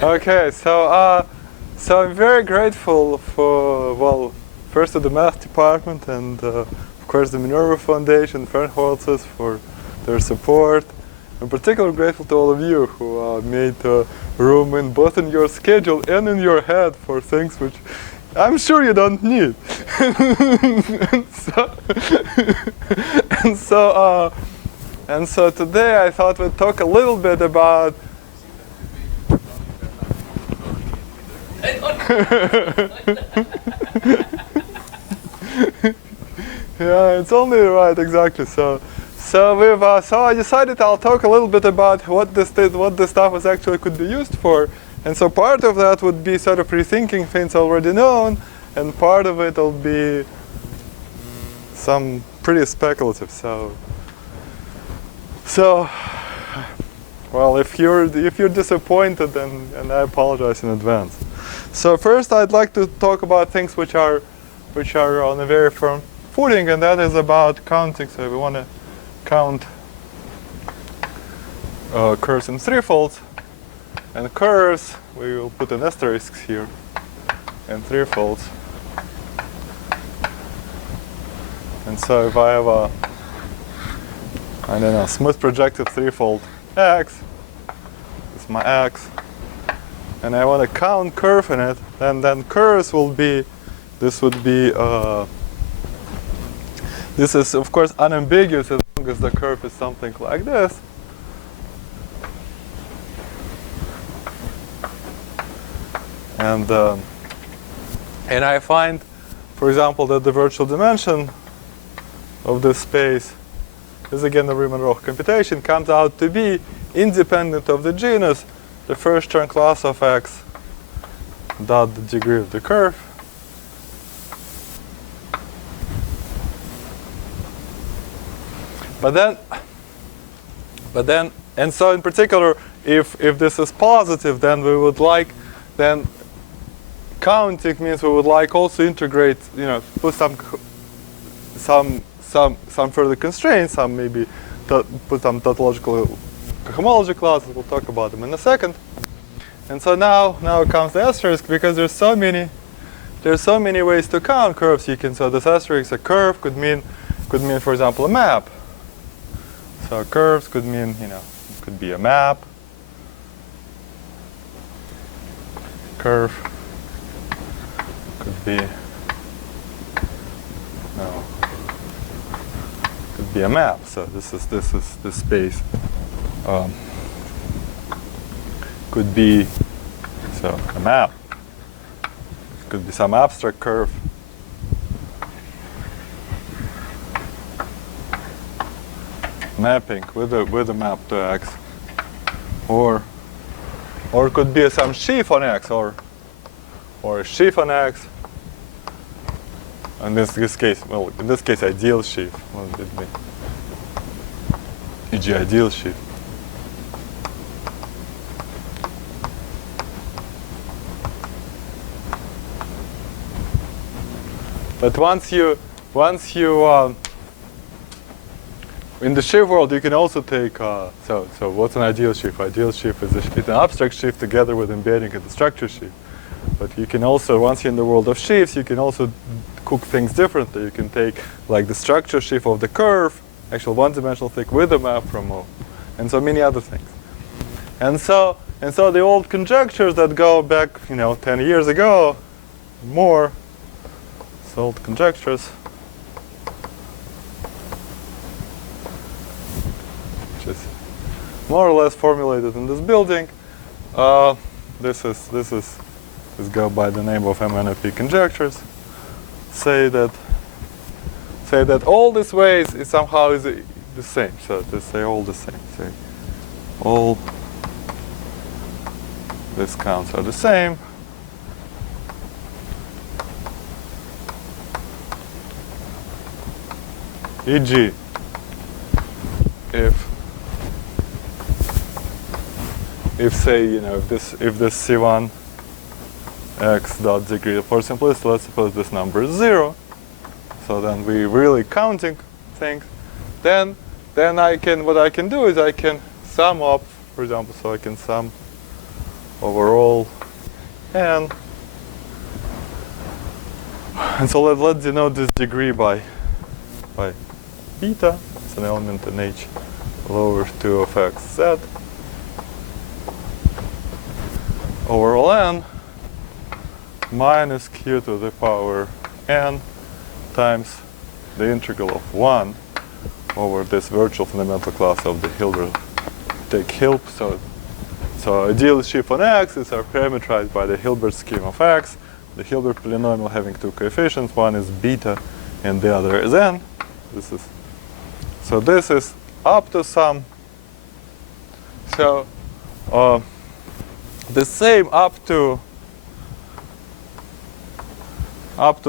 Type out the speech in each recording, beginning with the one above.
Okay, so I'm very grateful for, well, first to the math department and of course the Minerva Foundation, Fernholzes for their support. I'm particularly grateful to all of you who made room in both in your schedule and in your head for things which I'm sure you don't need. and so today I thought we'd talk a little bit about yeah, it's only right, exactly. So I decided I'll talk a little bit about what this stuff is actually could be used for, and so part of that would be sort of rethinking things already known, and part of it will be some pretty speculative. So, well, if you're disappointed, then and I apologize in advance. So first, I'd like to talk about things which are on a very firm footing, and that is about counting. So we want to count curves in threefolds, and curves we will put an asterisk here, and threefolds. And so if I have a, I don't know, smooth projected threefold x, this is my x, and I want to count curve in it, then curves will be, this would be, this is of course unambiguous as long as the curve is something like this. And I find, for example, that the virtual dimension of this space is again the Riemann-Roch computation, comes out to be independent of the genus, the first term class of x dot the degree of the curve. But then, and so in particular, if this is positive, then we would like, then counting means we would like also integrate, you know, put some further constraints, some maybe put some tautological homology classes. We'll talk about them in a second. And so now comes the asterisk, because there's so many ways to count curves. You can, so this asterisk, a curve could mean for example a map. So curves could mean, you know, could be a map. Curve could be, no, could be a map. So this space could be, so a map. It could be some abstract curve. Mapping with a map to x, or it could be some sheaf on x, or a sheaf on x. In this case, well, in this case, ideal sheaf. What would it be? E.g., ideal sheaf. But once you in the sheaf world, you can also take, so what's an ideal sheaf? Ideal sheaf is an abstract sheaf together with embedding in the structure sheaf. But you can also, once you're in the world of sheaves, you can also cook things differently. You can take like the structure sheaf of the curve, actual one-dimensional thing with a map from O, and so many other things. And so the old conjectures that go back, 10 years ago, more, so old conjectures, more or less formulated in this building. This go by the name of MNFP conjectures. Say that all these ways is somehow the same. So they say all the same. Say all these counts are the same. E.g., if say, if this C1 x dot degree, for simplicity, let's suppose this number is 0. So then we really counting things. Then what I can do is I can sum up, for example, so I can sum over all n. And so let's denote this degree by beta. It's an element in H lower 2 of xz over all n minus q to the power n times the integral of 1 over this virtual fundamental class of the Hilbert. Take Hilb, so ideal sheaf on X is parameterized by the Hilbert scheme of X. The Hilbert polynomial having two coefficients, one is beta and the other is n. This is up to some. So the same up to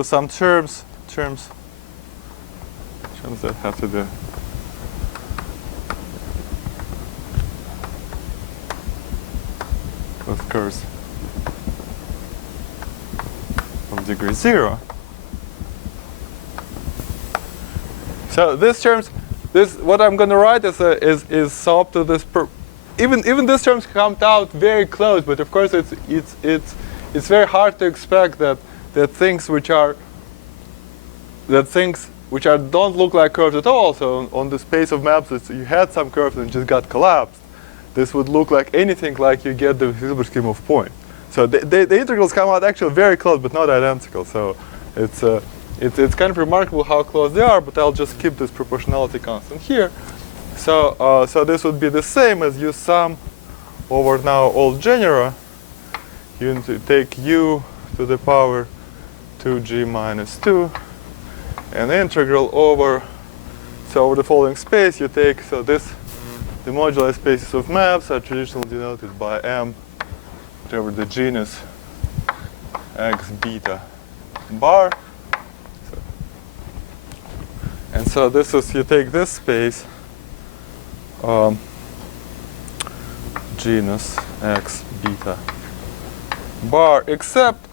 some terms that have to do with curves of degree 0. So this terms, what I'm going to write is so up to this. Even these terms come out very close, but of course it's very hard to expect that things which don't look like curves at all. So on the space of maps, you had some curves and just got collapsed. This would look like anything like you get the Hilbert scheme of points. So the integrals come out actually very close, but not identical. So it's kind of remarkable how close they are. But I'll just keep this proportionality constant here. So this would be the same as you sum over now all genera. You take u to the power 2g minus 2, and integral over the following space. You take the moduli spaces of maps are traditionally denoted by M, whatever the genus x beta bar. And so this is, you take this space, genus x beta bar, except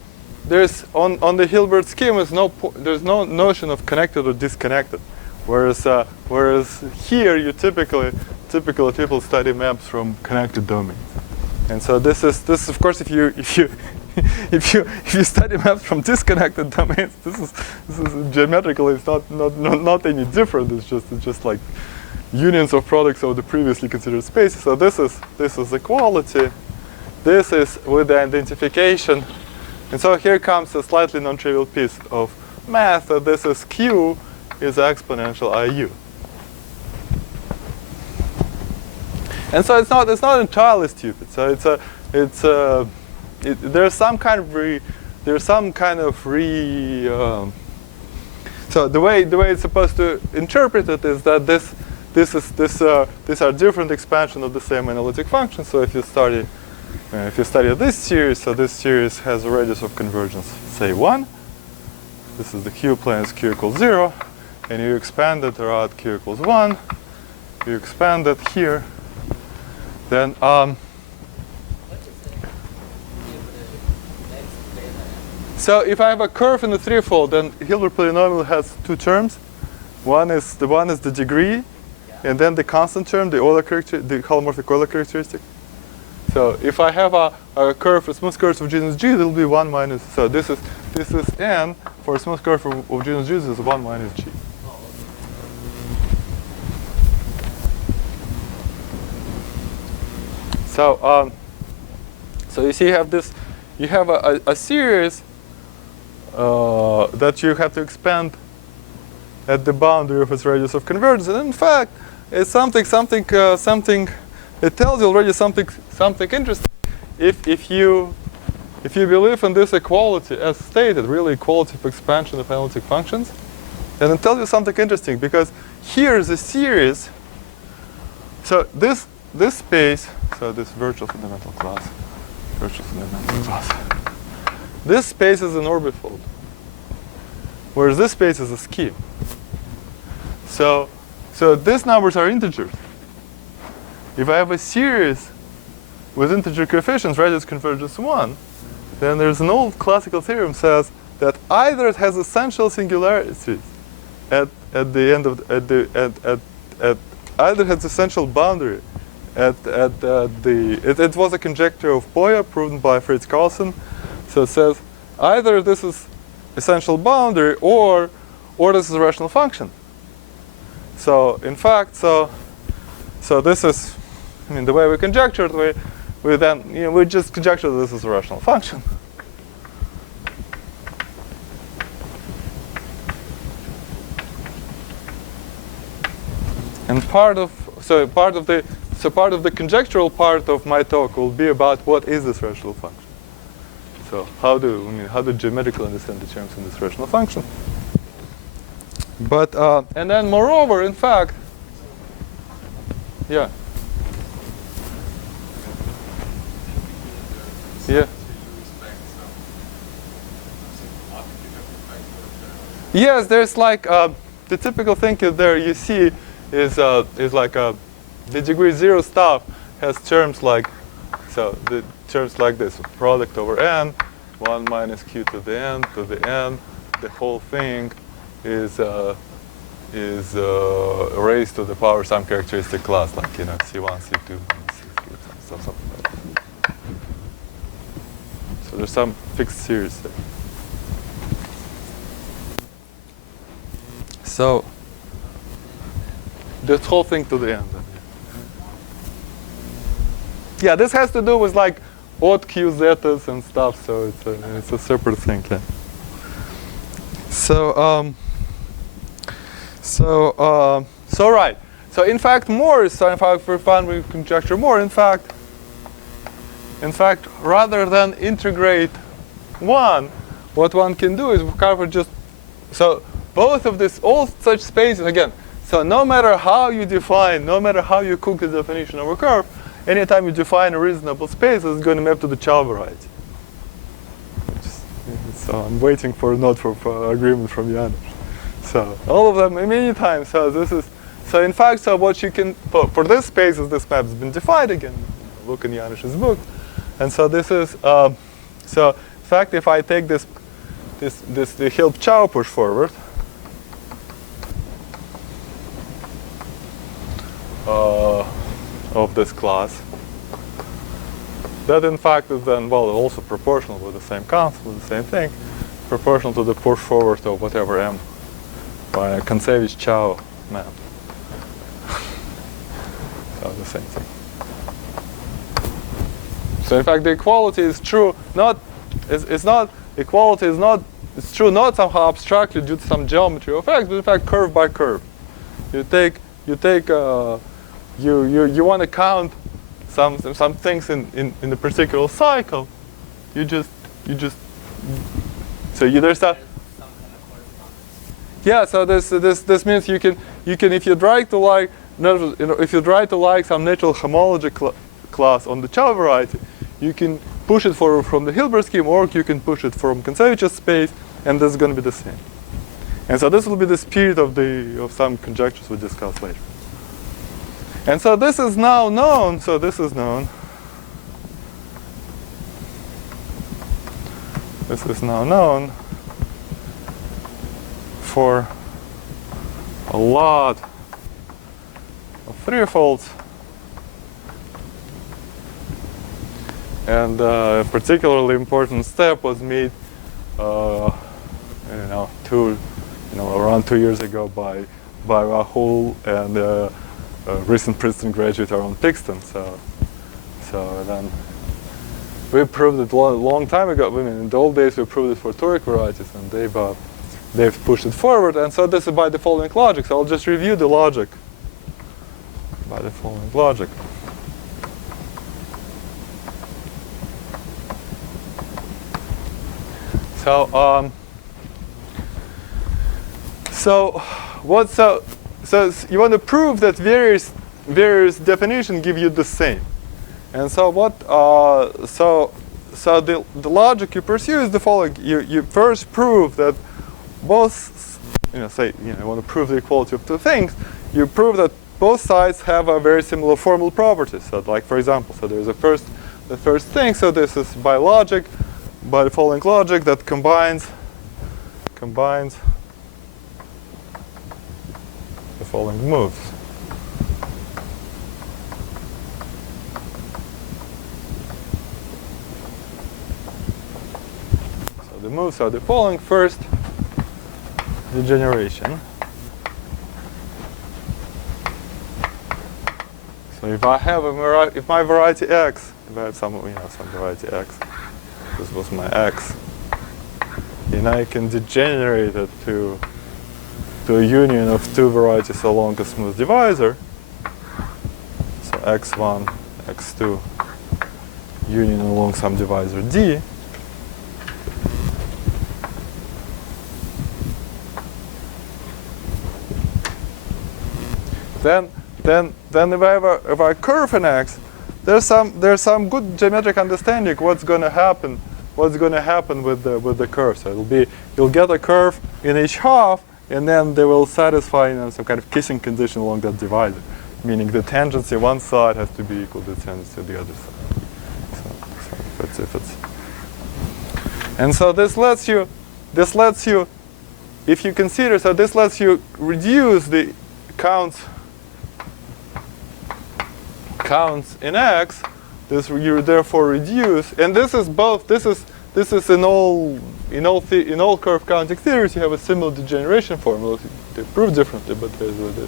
there's on the Hilbert scheme there's no notion of connected or disconnected, whereas here you typically people study maps from connected domains, and so this is of course if you study maps from disconnected domains, this is geometrically it's not any different. It's just like unions of products of the previously considered spaces. So this is equality. This is with the identification. And so here comes a slightly non-trivial piece of math. So this is q is exponential iu. And so it's not entirely stupid. So there's some kind of so the way it's supposed to interpret it is that these are different expansion of the same analytic function. So if you study this series, so this series has a radius of convergence, say 1. This is the q plane is q equals 0, and you expand it around q equals 1. You expand it here, then so if I have a curve in the threefold, then Hilbert polynomial has two terms. One is the degree, and then the constant term, the holomorphic Euler characteristic. So if I have a curve, a smooth curve of genus G, it will be 1 minus. So this is n for a smooth curve of genus G. This is 1 minus G. So you see, you have a series that you have to expand at the boundary of its radius of convergence. And in fact, it's something. It tells you already something interesting. If you believe in this equality as stated, really equality of expansion of analytic functions, then it tells you something interesting, because here is a series. So this space, so this virtual fundamental class, this space is an orbifold, whereas this space is a scheme. So these numbers are integers. If I have a series with integer coefficients, radius converges 1, then there's an old classical theorem says that either it has essential singularities at the end of either has essential boundary it was a conjecture of Boyer proven by Fritz Carlson. So it says either this is essential boundary or this is a rational function. So in fact, so this is, I mean, the way we conjectured, we then, you know, we just conjectured that this is a rational function. And part of the conjectural part of my talk will be about what is this rational function. So how do geometrically understand the terms in this rational function? But and then moreover, in fact, yeah. Yeah. Yes, there's like the typical thing there you see is like the degree 0 stuff has terms like, so the terms like this: product over n, 1 minus q to the n, the whole thing is raised to the power some characteristic class, like, you know, C1, C2, C3, something like that. So there's some fixed series there. So this whole thing to the end. Yeah, this has to do with like odd q zetas and stuff, so it's a separate thing. Yeah. So right. So in fact, more. So in fact, for fun, we conjecture more. In fact, rather than integrate one, what one can do is cover just, so both of this, all such spaces again. So no matter how you define, no matter how you cook the definition of a curve, anytime you define a reasonable space, it's going to map to the Chow variety. So I'm waiting for a nod for agreement from Janusz. So all of them many times. So this is, so in fact, so what you can, for this space, this map has been defined again. Look in Janusz's book. And so this is, so in fact, if I take the help Chow push forward, of this class, that in fact is then, well, also proportional with the same constant, with the same thing, proportional to the push forward of whatever m by a Kontsevich-Chow map. So the same thing. So in fact, the equality is true. Equality is not. It's true not somehow abstractly due to some geometry of x, but in fact curve by curve. You want to count some things in a particular cycle. There's that. Yeah. So this means you can if you try to like some natural homology class on the Chow variety, you can push it from the Hilbert scheme, or you can push it from Kontsevich's space, and this is going to be the same. And so this will be the spirit of some conjectures we discuss later. And so this is now known. So this is known. This is now known for a lot of threefolds. And a particularly important step was made, around 2 years ago by Rahul and a recent Princeton graduate Aaron Princeton. So then we proved it a long time ago. I mean, in the old days we proved it for toric varieties, and they've pushed it forward. And so this is by the following logic. So I'll just review the logic by the following logic. So you want to prove that various definitions give you the same, and so the logic you pursue is the following: you first prove that both, you want to prove the equality of two things. You prove that both sides have a very similar formal properties. So, like for example, so there's the first thing. So this is by the following logic that combines the following moves. the move. So the following first degeneration. So if I have if my variety x, if I have some variety x, this was my x, and I can degenerate it to a union of two varieties along a smooth divisor. So x1, x2, union along some divisor d. Then if I have a curve in x, there's some good geometric understanding what's going to happen with the curve. So you'll get a curve in each half, and then they will satisfy some kind of kissing condition along that divisor, meaning the tangency one side has to be equal to the tangency of the other side. So if it's and so this lets you, if you consider, so this lets you reduce the counts in x. This you therefore reduce, and this is both. This is in all curve counting theories. You have a similar degeneration formula. They prove differently, but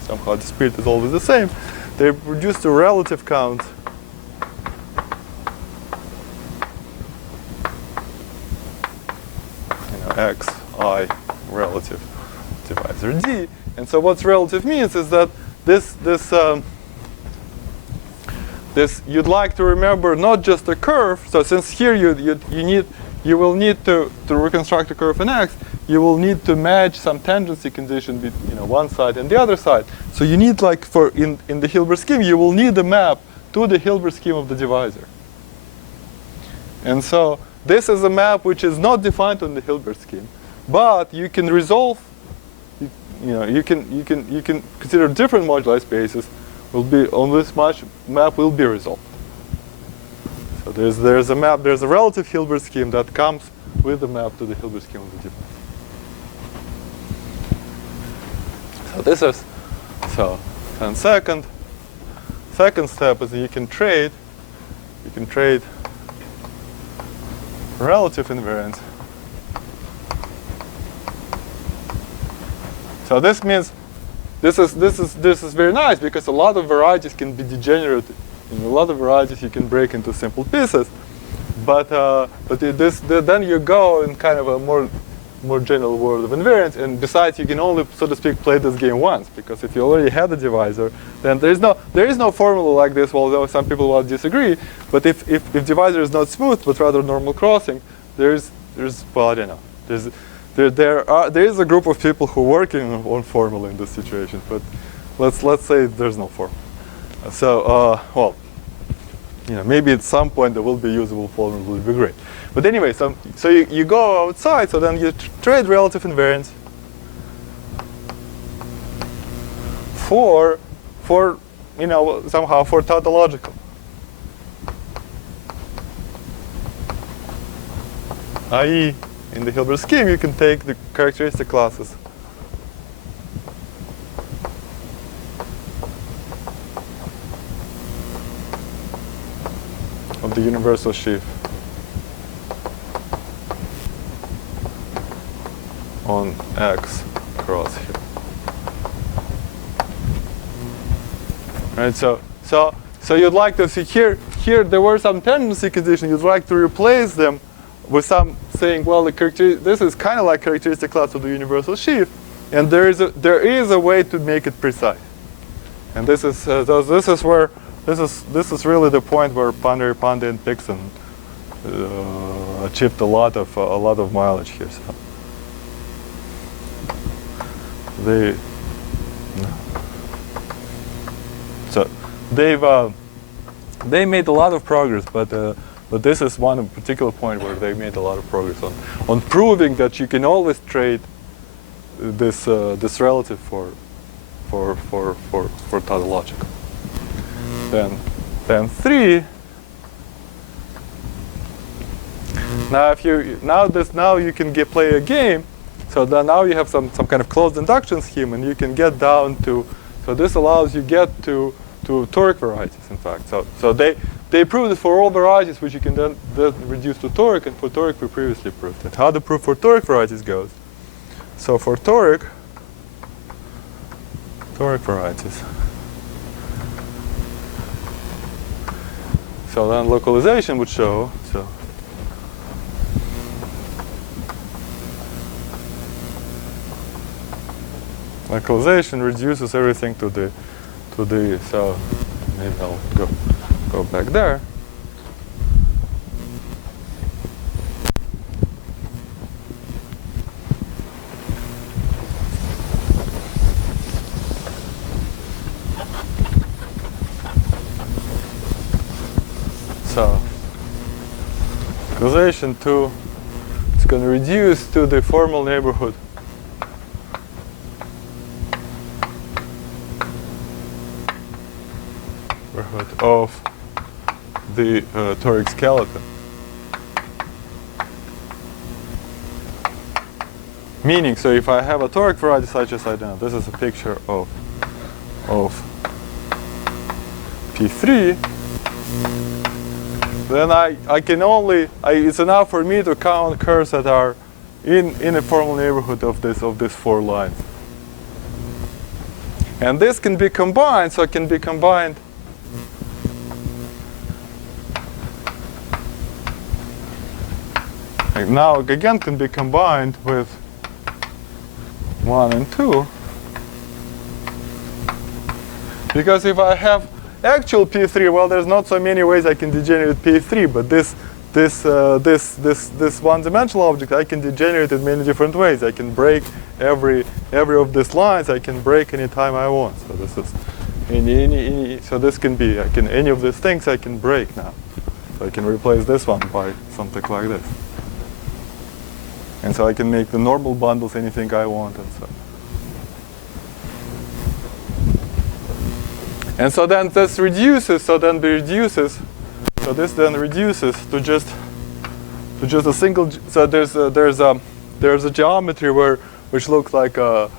somehow the spirit is always the same. They reduce the relative count x I relative divisor d. And so what's relative means is that this you'd like to remember not just a curve. So since here you will need to reconstruct a curve in x, you will need to match some tangency condition between one side and the other side. So you need, like, in the Hilbert scheme, you will need a map to the Hilbert scheme of the divisor. And so this is a map which is not defined on the Hilbert scheme, but you can resolve. You can consider different moduli spaces. Will be on this map will be resolved. So there's a map. There's a relative Hilbert scheme that comes with the map to the Hilbert scheme of the divisor. So this is and second step is you can trade relative invariance. So this means this is very nice because a lot of varieties can be degenerate. In a lot of varieties you can break into simple pieces, but then you go in kind of a more general world of invariance. And besides, you can only, so to speak, play this game once, because if you already had the divisor, then there is no formula like this. Although some people will disagree, but if divisor is not smooth but rather normal crossing, there's well, I don't know. There is a group of people who are working on formula in this situation, but let's say there's no formula. So well, maybe at some point there will be usable formula, will be great. But anyway, so you go outside, so then you trade relative invariance for somehow for tautological. i.e., in the Hilbert scheme, you can take the characteristic classes of the universal sheaf on X cross here. Right, so you'd like to see here there were some tendency conditions. You'd like to replace them with some saying, well, this is kind of like characteristic class of the universal sheaf, and there is a way to make it precise. And this is really the point where Pandey and Pixon achieved a lot of mileage here. So they made a lot of progress, but this is one particular point where they made a lot of progress on proving that you can always trade this relative for tautological. Then 3. Now you can play a game. So now you have some kind of closed induction scheme, and you can get down to. So this allows you get to toric varieties, in fact. So they proved it for all varieties, which you can then reduce to toric, and for toric we previously proved it. How the proof for toric varieties goes? So for toric varieties, so then localization would show, localization reduces everything to the, so maybe I'll go back there. So localization to, it's going to reduce to the formal neighborhood of the toric skeleton. Meaning, so if I have a toric variety such as I don't know, this is a picture of P3, then I can only, it's enough for me to count curves that are in a formal neighborhood of this 4 lines. And this can be combined, so it can be combined now again can be combined with 1 and 2. Because if I have actual P3, well, there's not so many ways I can degenerate P3, but this one-dimensional object I can degenerate in many different ways. I can break every of these lines. I can break anytime I want. So this is so this can be any of these things I can break now. So I can replace this one by something like this. And so I can make the normal bundles anything I want, and so. And so then this reduces. So this then reduces to just a single. So there's a geometry which looks like a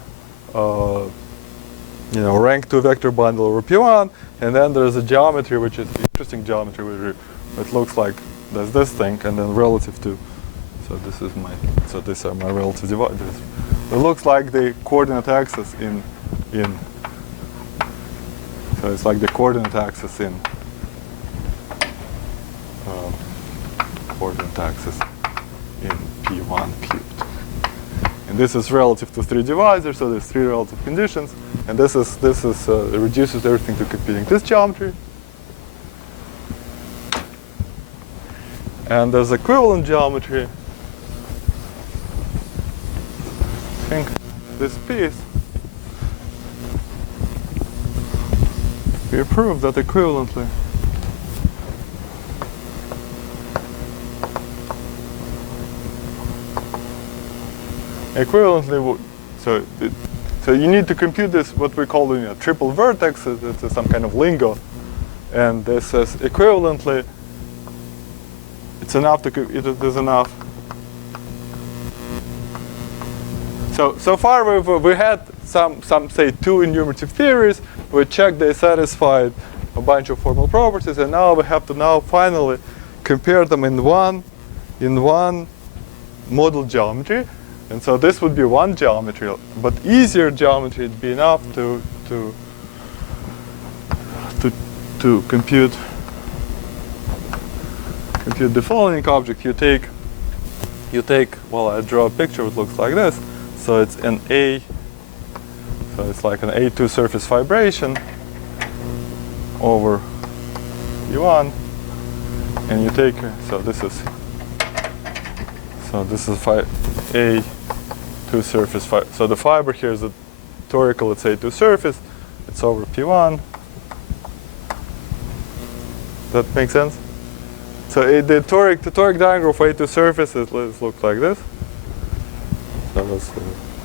rank 2 vector bundle over P1, and then there's a geometry which is the interesting geometry which looks like there's this thing, and then relative to. So these are my relative divisors. It looks like the coordinate axis in. So it's like the coordinate axis in. Coordinate axis in P1 cubed. And this is relative to 3 divisors, so there's 3 relative conditions, and this reduces everything to computing this geometry. And there's equivalent geometry. I think this piece, we proved that equivalently so you need to compute this, what we call a triple vertex. It's some kind of lingo, and this says equivalently it's enough to it is enough. So far we had some say 2 enumerative theories. We checked they satisfied a bunch of formal properties, and now we have to finally compare them in one model geometry. And so this would be one geometry, but easier geometry would be enough to compute the following object. You take well, I draw a picture which looks like this. So it's an A, so it's like an A2 surface fibration over U1, and you take, this is A2 surface, so the fiber here is a torical, it's A2 surface, it's over P1. That makes sense? So the toric diagram of A2 surface looks like this.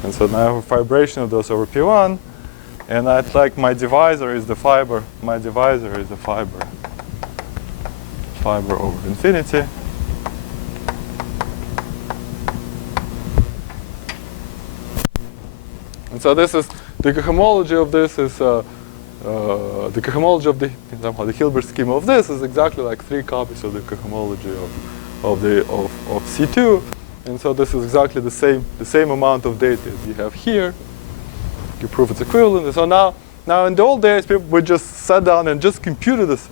And so now I have a fibration of those over P1, and I'd like my divisor is the fiber. My divisor is the fiber over infinity. And so this is the cohomology of this is the cohomology of the somehow the Hilbert scheme of this is exactly like 3 copies of the cohomology of C2, and so this is exactly the same amount of data as you have here. You prove it's equivalent, and so now in the old days people would just sat down and just computed this.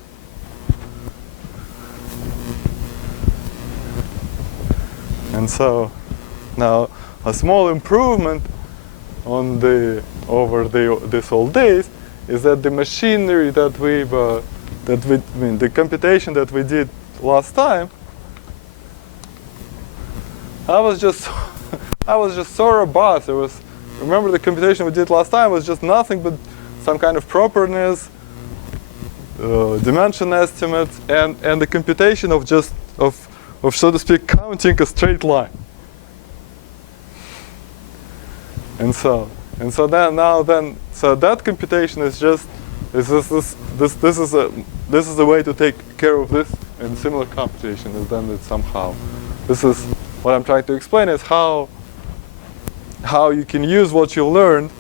And so now a small improvement on this old days is that the machinery that the computation that we did last time, I was just so robust. Remember the computation we did last time was just nothing but some kind of properness, dimension estimates, and the computation of so to speak counting a straight line. And so that computation is just this is a way to take care of this, and similar computation is done with somehow. This is what I'm trying to explain is how you can use what you learned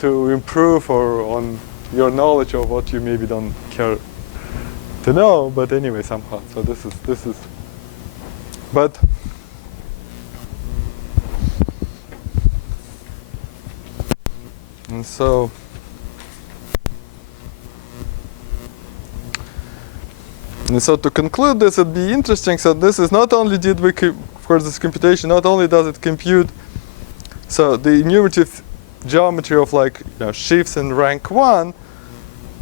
to improve on your knowledge of what you maybe don't care to know, but anyway somehow. So this is but and so to conclude this, it'd be interesting. So this is not only of course this computation not only does it compute so the enumerative geometry of like sheaves in rank 1.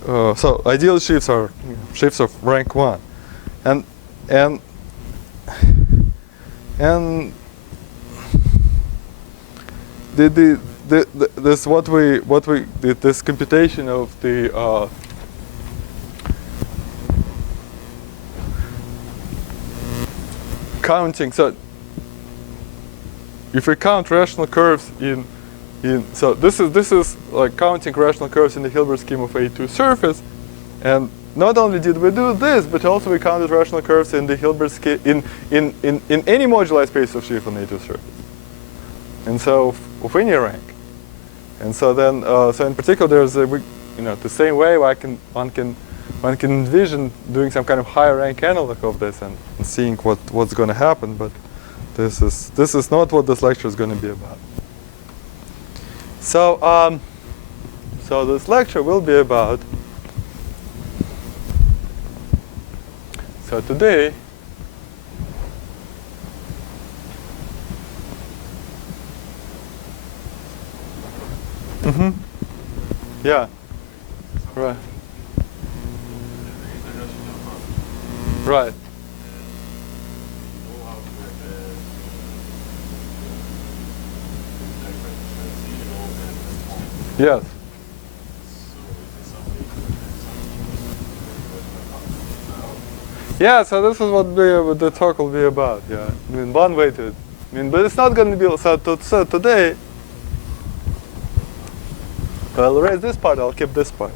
So ideal sheaves are sheaves of rank 1, and this computation of the counting. So if we count rational curves so this is like counting rational curves in the Hilbert scheme of A2 surface, and not only did we do this, but also we counted rational curves in the Hilbert scheme in any moduli space of sheaf on A2 surface, and so of any rank. And so then so in particular there's the same way one can envision doing some kind of higher rank analog of this and seeing what's going to happen, but this is not what this lecture is going to be about. So so this lecture will be about. So today yeah, right. Right. Yes. Yeah, so this is what the talk will be about. Yeah, I mean one way to. But it's not going to be so today. I'll erase this part. I'll keep this part.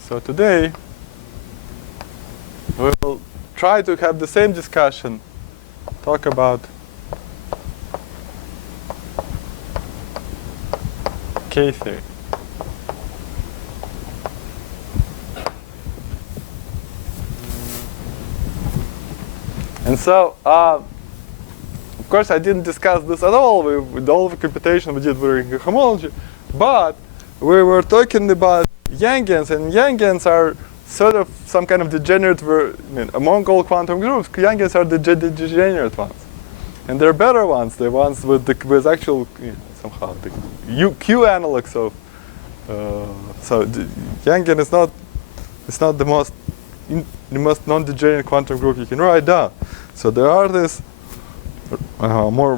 So today we'll try to have the same discussion. Talk about K-theory. And so, of course, I didn't discuss this at all with all the computation we did with homology, but we were talking about Yangians, and Yangians are sort of some kind of degenerate. Among all quantum groups, Yangians are the degenerate ones, and they're better ones. The ones with actual somehow the Q analogs of. So the Yangian is not the most non-degenerate quantum group you can write down. So there are this more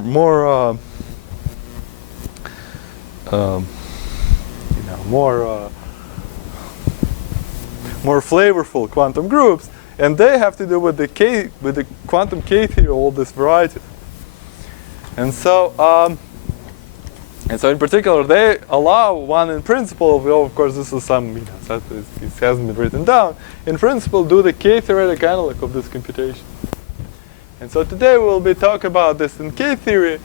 flavorful quantum groups, and they have to do with the quantum K theory, all this variety. And so in particular, they allow one in principle. Of course, this is some it hasn't been written down. In principle, do the K theoretic analog of this computation. And so today we'll be talking about this in K theory,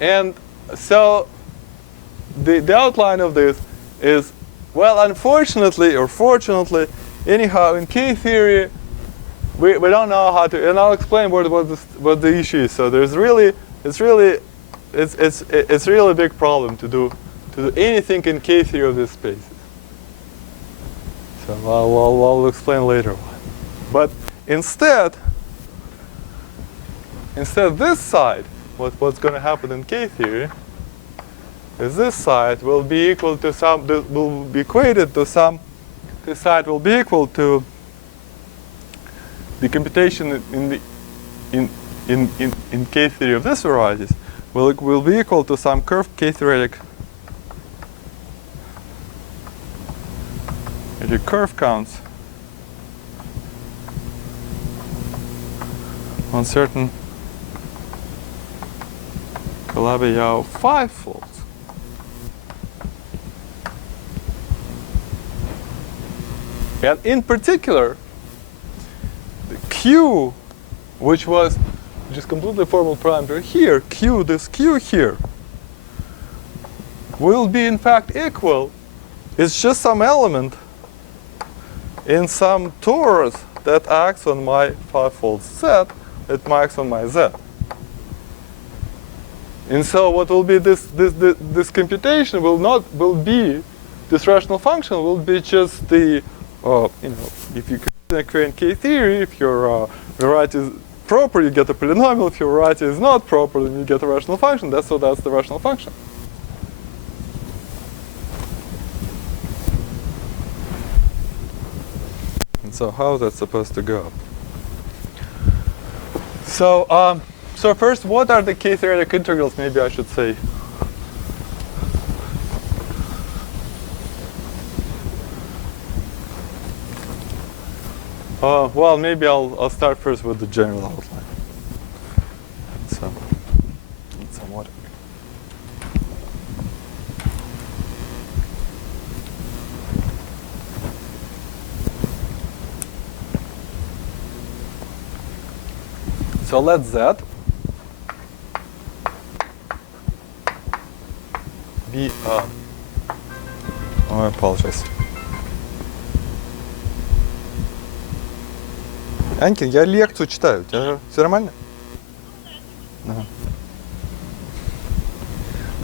and So the outline of this is, well, unfortunately or fortunately, anyhow, in K-theory, we don't know how to, and I'll explain what the issue is. So it's really a big problem to do anything in K-theory of these spaces. So I'll explain later why. But instead this side, what's going to happen in K-theory is this side will be equal to some, will be equated to some, this side will be equal to the computation in K-theory of these varieties will be equal to some curved K-theoretic curve counts on certain Calabi-Yau 5-folds. And in particular, the Q, which is completely formal parameter here, this Q here, will be in fact equal. It's just some element in some torus that acts on my 5-fold Z, that acts on my Z. And so what will be this computation will be this rational function will be just the if you create K-theory, if your variety is proper, you get a polynomial. If your variety is not proper, then you get a rational function. That's the rational function. And so how is that supposed to go? So so first, what are the K-theoretic integrals? Maybe I should say. Well, maybe I'll start first with the general outline. So, need some water. So let Z be I apologize. Анькин, я лекцию читаю. У тебя все нормально?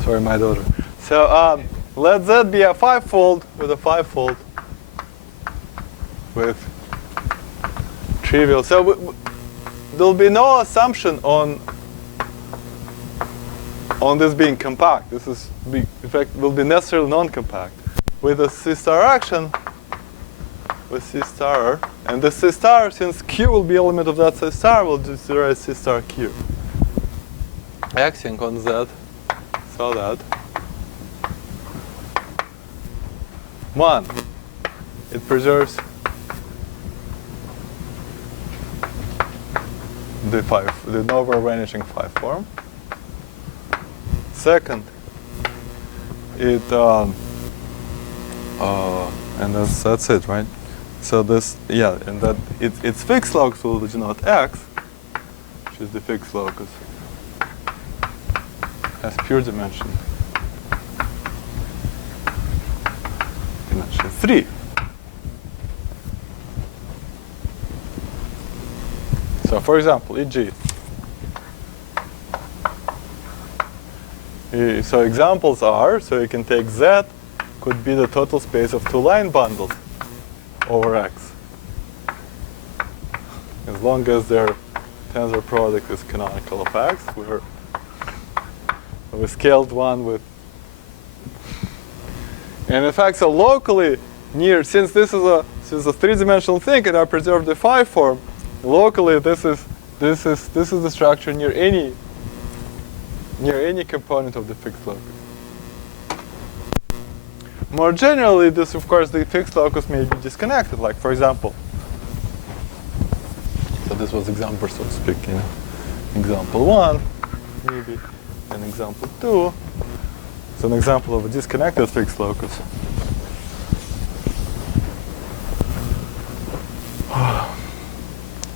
Sorry, my daughter. So let Z be a 5-fold with a 5-fold with trivial. So there'll be no assumption on this being compact. This is, in fact, will be necessarily non-compact. With a C star action, with C star, and the C star, since Q will be element of that C star, will just derive C star Q. Acting on Z, so that 1, it preserves the nowhere vanishing 5 form. Second, it and that's it, right? So this, yeah, and that its fixed locus will denote X, which is the fixed locus, has pure dimension 3. So for example, e.g. So examples are, so you can take Z could be the total space of 2 line bundles over X, as long as their tensor product is canonical of X. We scaled one with, and in fact, so locally near, since this is a 3-dimensional thing, and I preserve the 5 form, locally this is the structure near any component of the fixed locus. More generally, this, of course, the fixed locus may be disconnected. Like, for example, so this was example, so to speak, example 1, maybe, and example 2. It's an example of a disconnected fixed locus.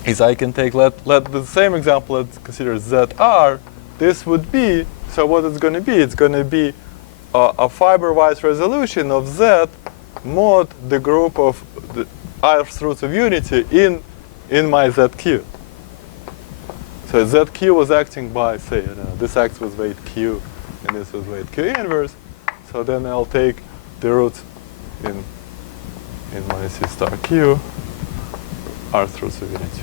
Is I can take, let the same example, let's consider ZR, this would be, so what it's going to be? It's going to be a fiber-wise resolution of Z mod the group of the ith roots of unity in my ZQ. So ZQ was acting by, say, I don't know, this acts with weight Q, and this with weight Q inverse. So then I'll take the roots in my C star Q, ith roots of unity.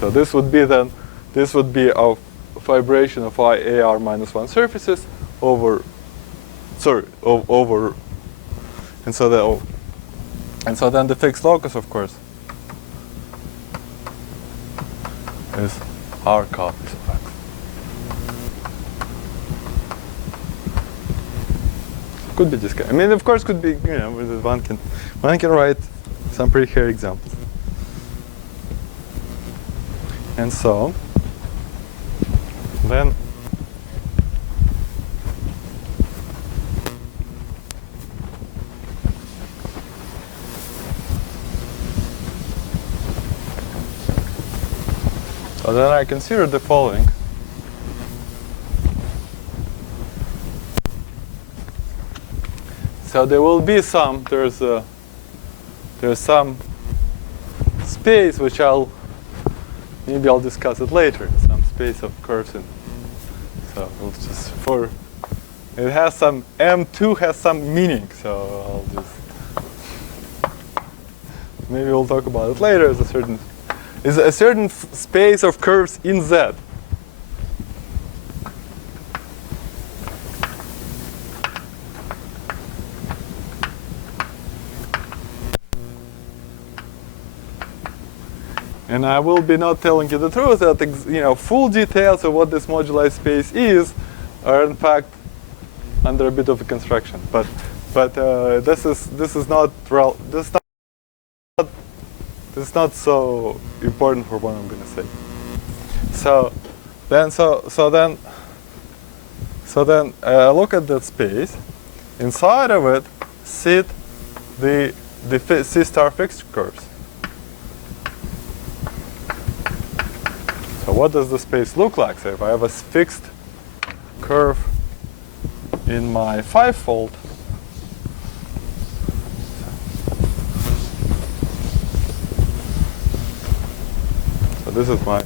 So this would be then, this would be a fibration of I AR minus 1 surfaces over, over, and so then the fixed locus, of course, is R copies of X. Could be this guy. I mean, of course, could be, you know, one can write some pretty hairy examples. And so then I consider the following. So there will be some, there's some space which maybe I'll discuss it later, some space of curves in. So we'll just, it has some, M2 has some meaning, so I'll just, maybe we'll talk about it later as a certain space of curves in Z. And I will be not telling you the truth that, you know, full details of what this moduli space is are in fact under a bit of a construction. But this is not so important for what I'm going to say. So then look at that space. Inside of it sit the C star fixed curves. So what does the space look like? So if I have a fixed curve in my 5-fold, so this is my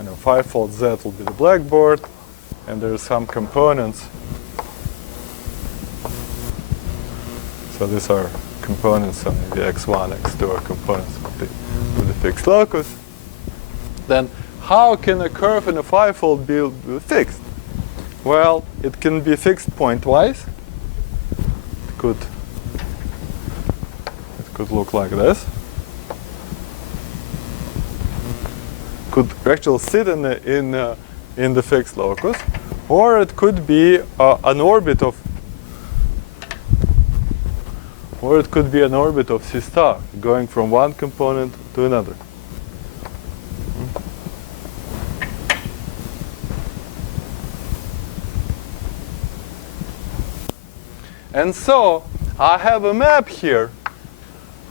5-fold Z will be the blackboard, and there's some components. So these are components, so maybe x1, x2 are components of the fixed locus. Then how can a curve in a 5-fold be fixed? Well, it can be fixed pointwise. It could look like this. Could actually sit in the fixed locus, or it could be an orbit of, C star going from one component to another. And so I have a map here.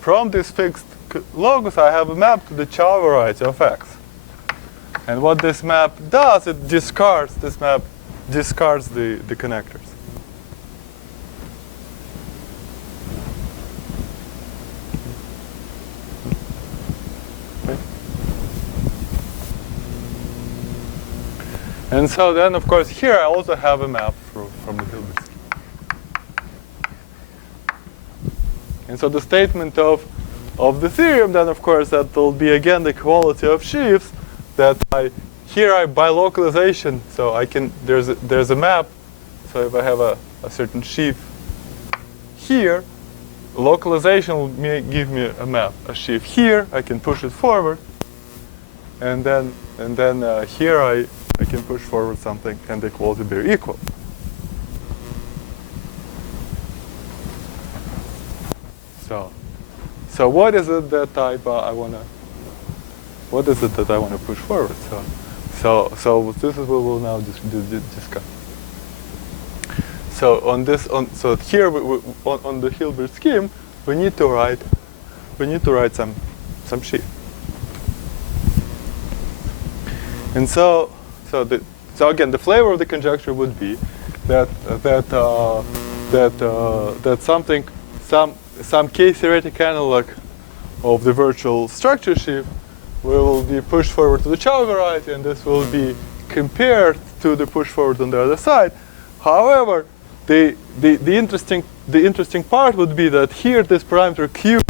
From this fixed locus, I have a map to the Chow variety of X. And what this map does, it discards, the connectors. Okay. And so then, of course, here I also have a map from the Hilbert scheme. And so the statement of the theorem, then, of course, that will be again the quality of sheaves. That by localization, so I can there's a map. So if I have a certain sheaf here, localization will give me a map, a sheaf here. I can push it forward, and then here I can push forward something, and the quality be equal. So what is it that I want to? What is it that I want to push forward? So this is what we'll now discuss. So so here on the Hilbert scheme, we need to write some sheaf. And so again, the flavor of the conjecture would be that some K-theoretic analog of the virtual structure sheaf will be pushed forward to the Chow variety, and this will be compared to the push forward on the other side. However, the interesting part would be that here this parameter Q,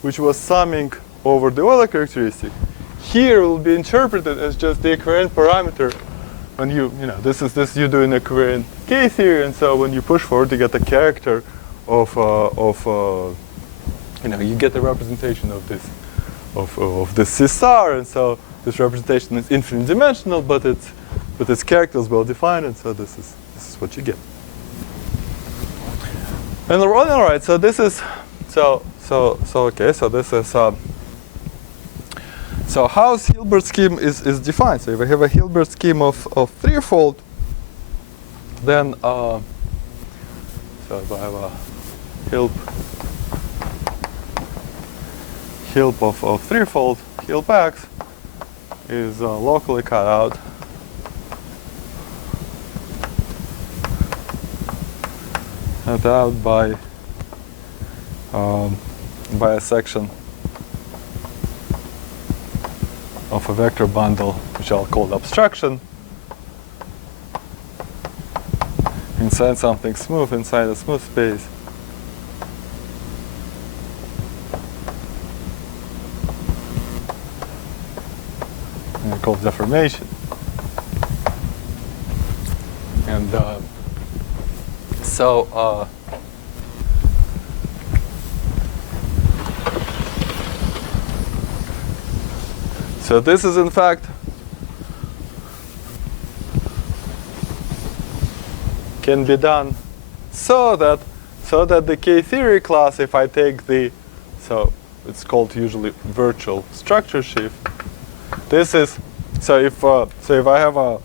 which was summing over the Euler characteristic, here will be interpreted as just the equivalent parameter. When you do an equivalent K theory, and so when you push forward, you get the character of you get the representation of this CSR, and so this representation is infinite dimensional, but its character is well defined, and so this is what you get. And all right, so this is okay. So this is so how Hilbert scheme is defined. So if I have a Hilbert scheme of threefold, then so if I have a Hilb of threefold, Hilb X is locally cut out. Cut out by a section of a vector bundle, which I'll call obstruction, inside something smooth, inside a smooth space. And I call deformation. And so this is in fact can be done so that the K-theory class, if I take so it's called usually virtual structure sheaf. This is if I have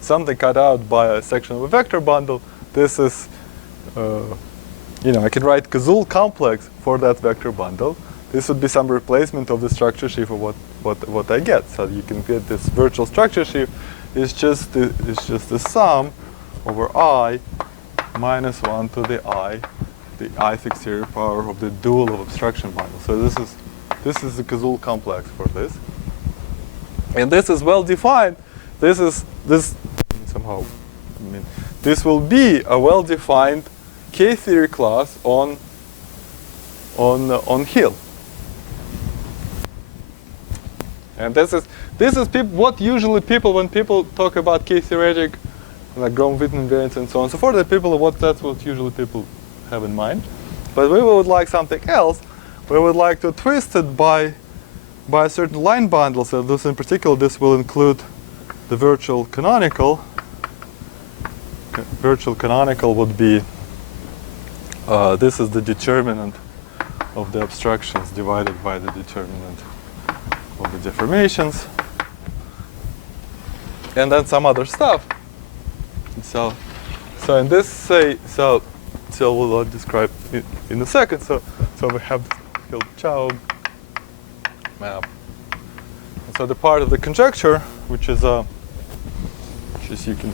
something cut out by a section of a vector bundle, this is I can write Kazul complex for that vector bundle. This would be some replacement of the structure sheaf of what I get. So you can get this virtual structure sheaf is just the sum over I minus 1 to the ith exterior power of the dual of obstruction bundle. So this is the Kazul complex for this, and this is well defined. This will be a well defined K-theory class on Hill. And this is what usually when people talk about K-theoretic, like Grom-Witten invariance and so on and so forth, that's what usually people have in mind. But we would like something else. We would like to twist it by a certain line bundle. So this in particular, this will include the virtual canonical. Virtual canonical would be this is the determinant of the obstructions divided by the determinant of the deformations, and then some other stuff. So in this we'll describe it in a second. So we have the Chow map. And so the part of the conjecture, which is you can.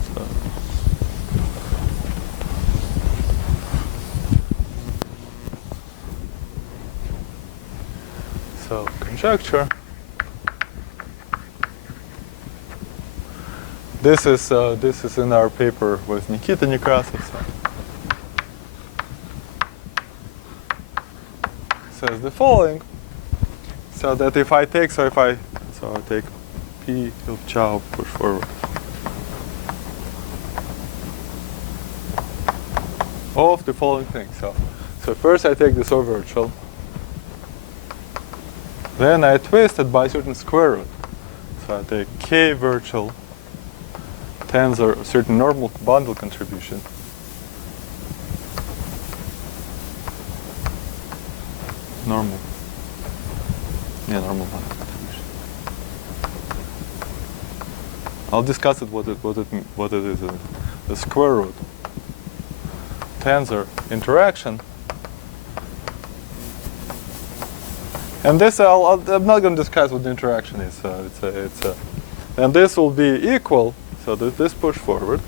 So conjecture. This is in our paper with Nikita Nekrasov. Says the following. So that if I take I take P Hilb Chow push forward of the following thing. So first I take this over virtual. Then I twist it by a certain square root. So I take K virtual tensor a certain normal bundle contribution. Normal bundle contribution. I'll discuss it what it is. The square root tensor interaction And this, I'm not going to discuss what the interaction is. And this will be equal, so this push forward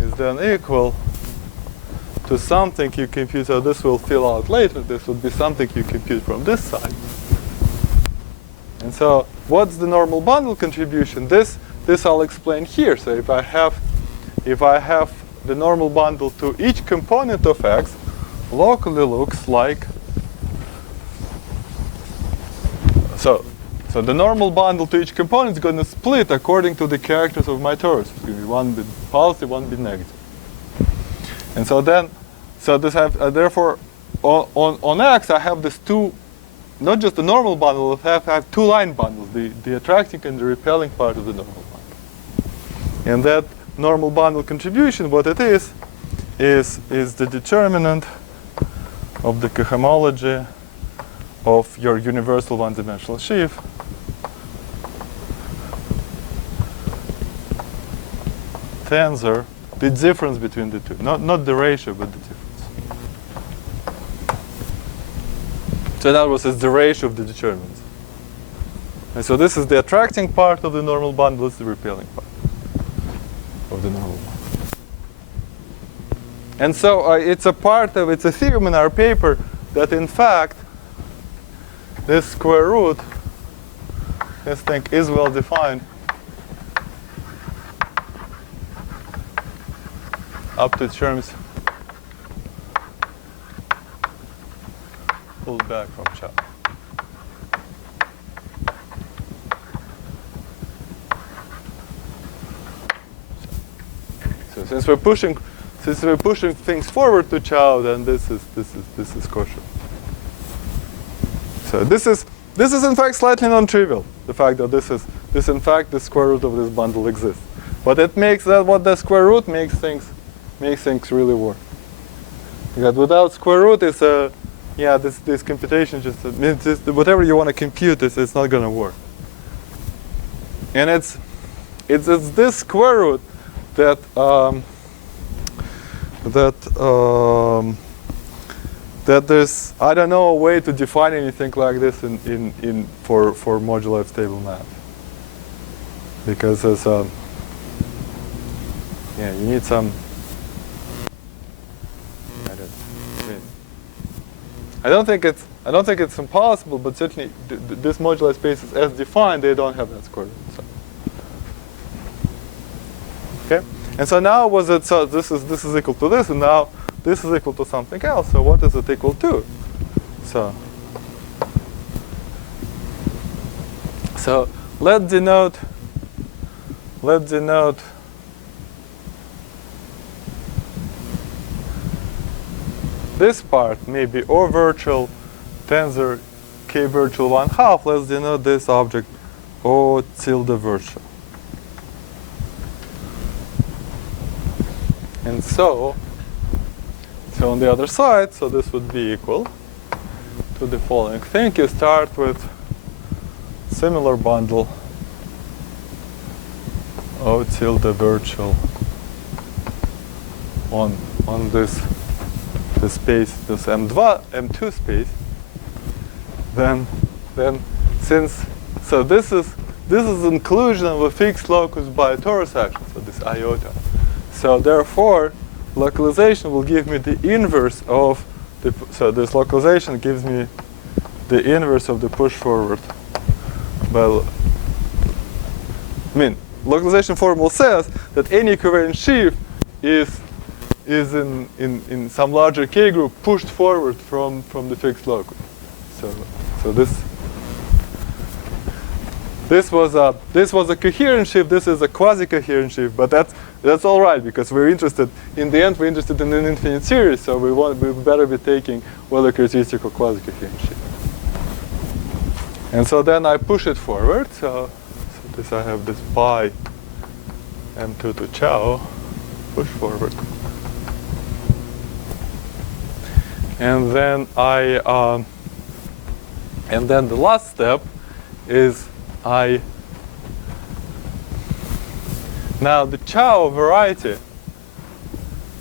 is then equal to something you compute. So this will fill out later. This would be something you compute from this side. And so what's the normal bundle contribution? This I'll explain here. So if I have the normal bundle to each component of X, locally looks like, so the normal bundle to each component is going to split according to the characters of my torus. It's going to be one bit positive, one bit negative. And so then, therefore, on X I have this two, not just the normal bundle, I have two line bundles, the attracting and the repelling part of the normal bundle. And that normal bundle contribution, what it is the determinant of the cohomology of your universal one-dimensional sheaf tensor, the difference between the two, not the ratio, but the difference. So in other words, it's the ratio of the determinants. And so this is the attracting part of the normal bundle, it's the repelling part of the normal bundle. And so it's a theorem in our paper that in fact this square root, this thing is well defined up to terms pulled back from Chow. So since we're pushing things forward to Chow, then this is kosher. So this is in fact slightly non-trivial, the fact that this in fact the square root of this bundle exists. But it makes that what the square root makes things really work. Because without square root is this computation just whatever you want to compute it's not going to work. And it's this square root that there's, I don't know, a way to define anything like this for moduli stable math. Because there's you need some, I don't think it's impossible, but certainly this moduli spaces as defined, they don't have that square root. So. Okay, and so now this is equal to this, and now this is equal to something else. So what is it equal to? So let's denote this part maybe O virtual tensor K virtual 1/2. Let's denote this object O tilde virtual. And so on the other side, so this would be equal to the following thing. You start with similar bundle O tilde virtual on this space, this M2 space. Then since this is inclusion of a fixed locus by a torus action, so this iota. So therefore, localization will give me the inverse of so this localization gives me the inverse of the push forward. Well, localization formula says that any covariant sheaf is in some larger K group pushed forward from the fixed locus. So this was a coherent sheaf. This is a quasi-coherent sheaf, but that's all right because we're interested in an infinite series. So we better be taking whether characteristic or quasi-coherent sheaf. And so then I push it forward. So this I have this pi M2 to Chow push forward, and then and then the last step is now the Chow variety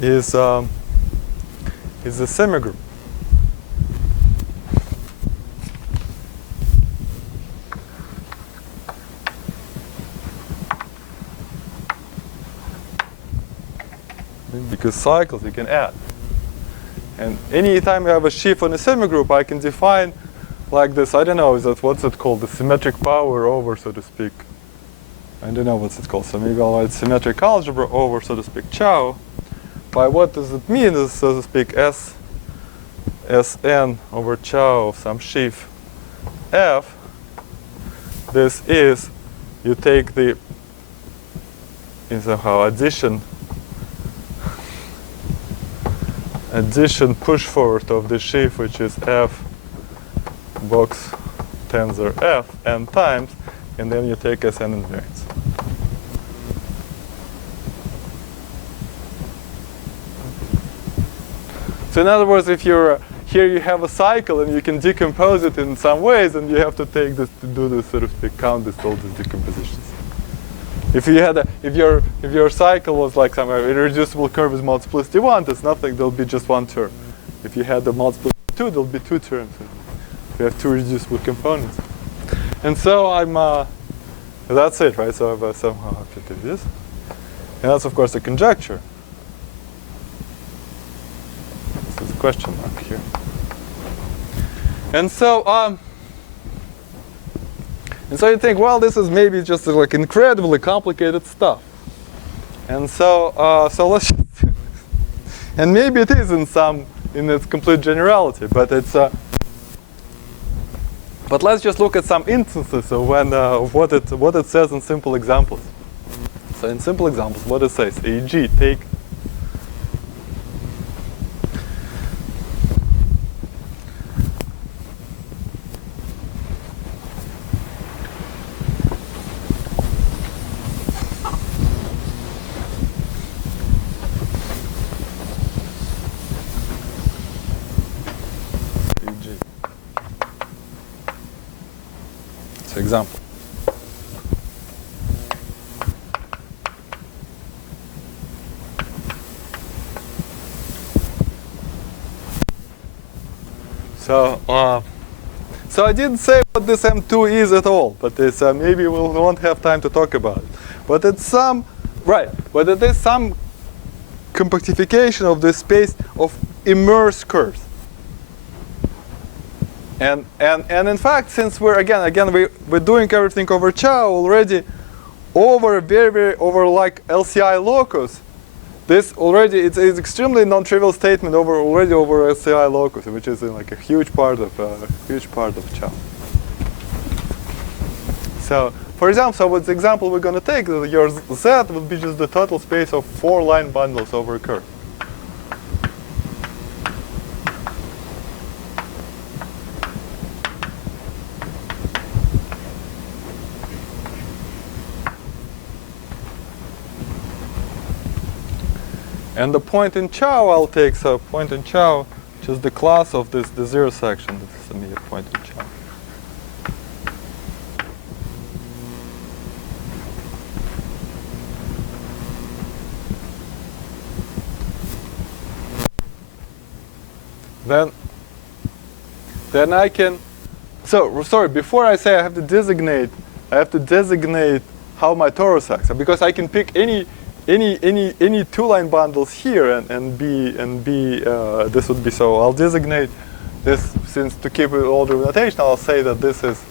is a semigroup. because cycles you can add. And any time you have a sheaf on a semigroup, I can define like this. I don't know, what's it called? The symmetric power over, so to speak. I don't know what's it called. So maybe I'll write symmetric algebra over, so to speak, chow. By what does it mean? Is, so to speak, Sn over chow of some sheaf F. This is, you take the somehow addition push forward of the sheaf, which is F box tensor F n times, and then you take Sn invariance. So in other words, if you're here you have a cycle and you can decompose it in some ways, and you have to take this to do this, sort of to count this, all these decompositions. If you had if your cycle was like some irreducible curve with multiplicity 1, there's nothing, there'll be just one term. If you had the multiplicity 2, there'll be two terms. If you have two reducible components. And so that's it, right? So I somehow have to do this. And that's of course a conjecture. This is a question mark here. And so you think, well, this is maybe just like incredibly complicated stuff. And so let's just and maybe it is in its complete generality, but it's but let's just look at some instances of what it says in simple examples. So in simple examples, what it says, e.g., take example. So I didn't say what this M2 is at all, but it's, maybe we won't have time to talk about it. But it's some, right, but it is some compactification of the space of immersed curves. And in fact, since we're doing everything over chow already, over over like LCI locus, this already it's extremely non-trivial statement over LCI locus, which is like a huge part of chow. So for example, so what's the example we're going to take? Your Z would be just the total space of 4 line bundles over a curve. And the point in chow I'll take, so point in chow, which is the class of the zero section. This is the immediate point in chow. Then I can, so sorry, before I say I have to designate how my torus acts, because I can pick any 2-line bundles here and be this would be, so I'll designate this, since to keep it order of notation, I'll say that this is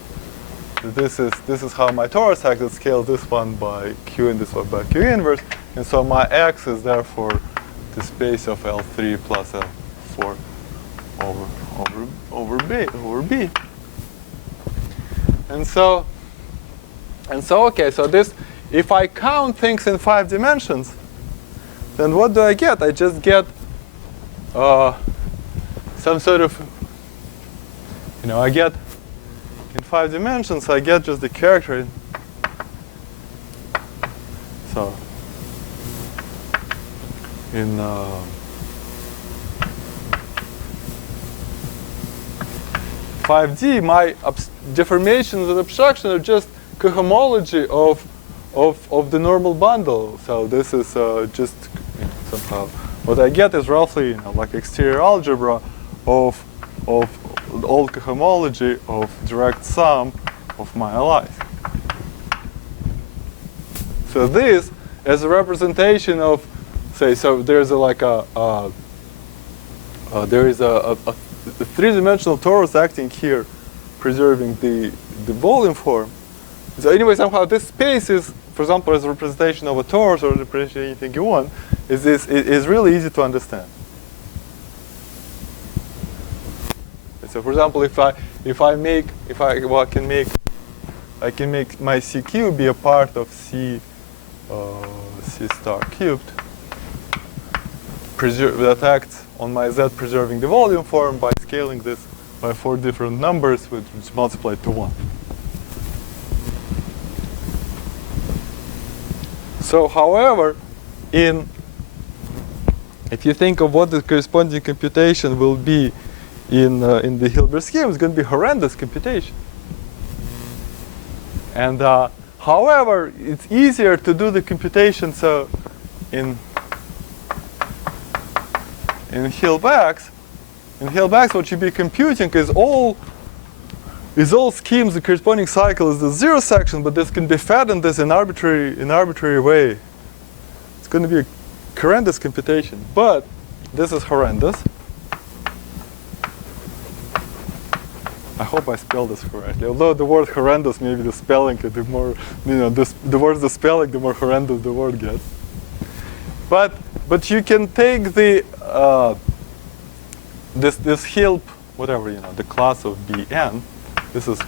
how my torus acts. It scales this one by Q and this one by Q inverse, and so my X is therefore the space of L3 plus L4 over B. And so okay, so this, if I count things in 5 dimensions, then what do I get? I just get some sort of, I get in 5 dimensions, I get just the character. So in 5D, my deformations and abstraction are just cohomology of the normal bundle. So this is just somehow what I get is roughly like exterior algebra of all cohomology of direct sum of my LIs. So this as a representation of say, so there's there is a three-dimensional torus acting here, preserving the volume form. So anyway, somehow this space is, for example, as a representation of a torus or representation of anything you want, is really easy to understand. So for example, I can make my CQ be a part of C star cubed, that acts on my Z preserving the volume form by scaling this by 4 different numbers which multiply to 1. So however, if you think of what the corresponding computation will be in the Hilbert scheme, it's going to be horrendous computation. And however, it's easier to do the computation so in Hilbert, what you'll be computing is all schemes. The corresponding cycle is the 0 section, but this can be fed in this in arbitrary way. It's going to be a horrendous computation, but this is horrendous. I hope I spelled this correctly. Although the word horrendous, maybe the spelling, the more the worse the spelling, the more horrendous the word gets. But you can take the this Hilb, whatever, the class of Bn. This is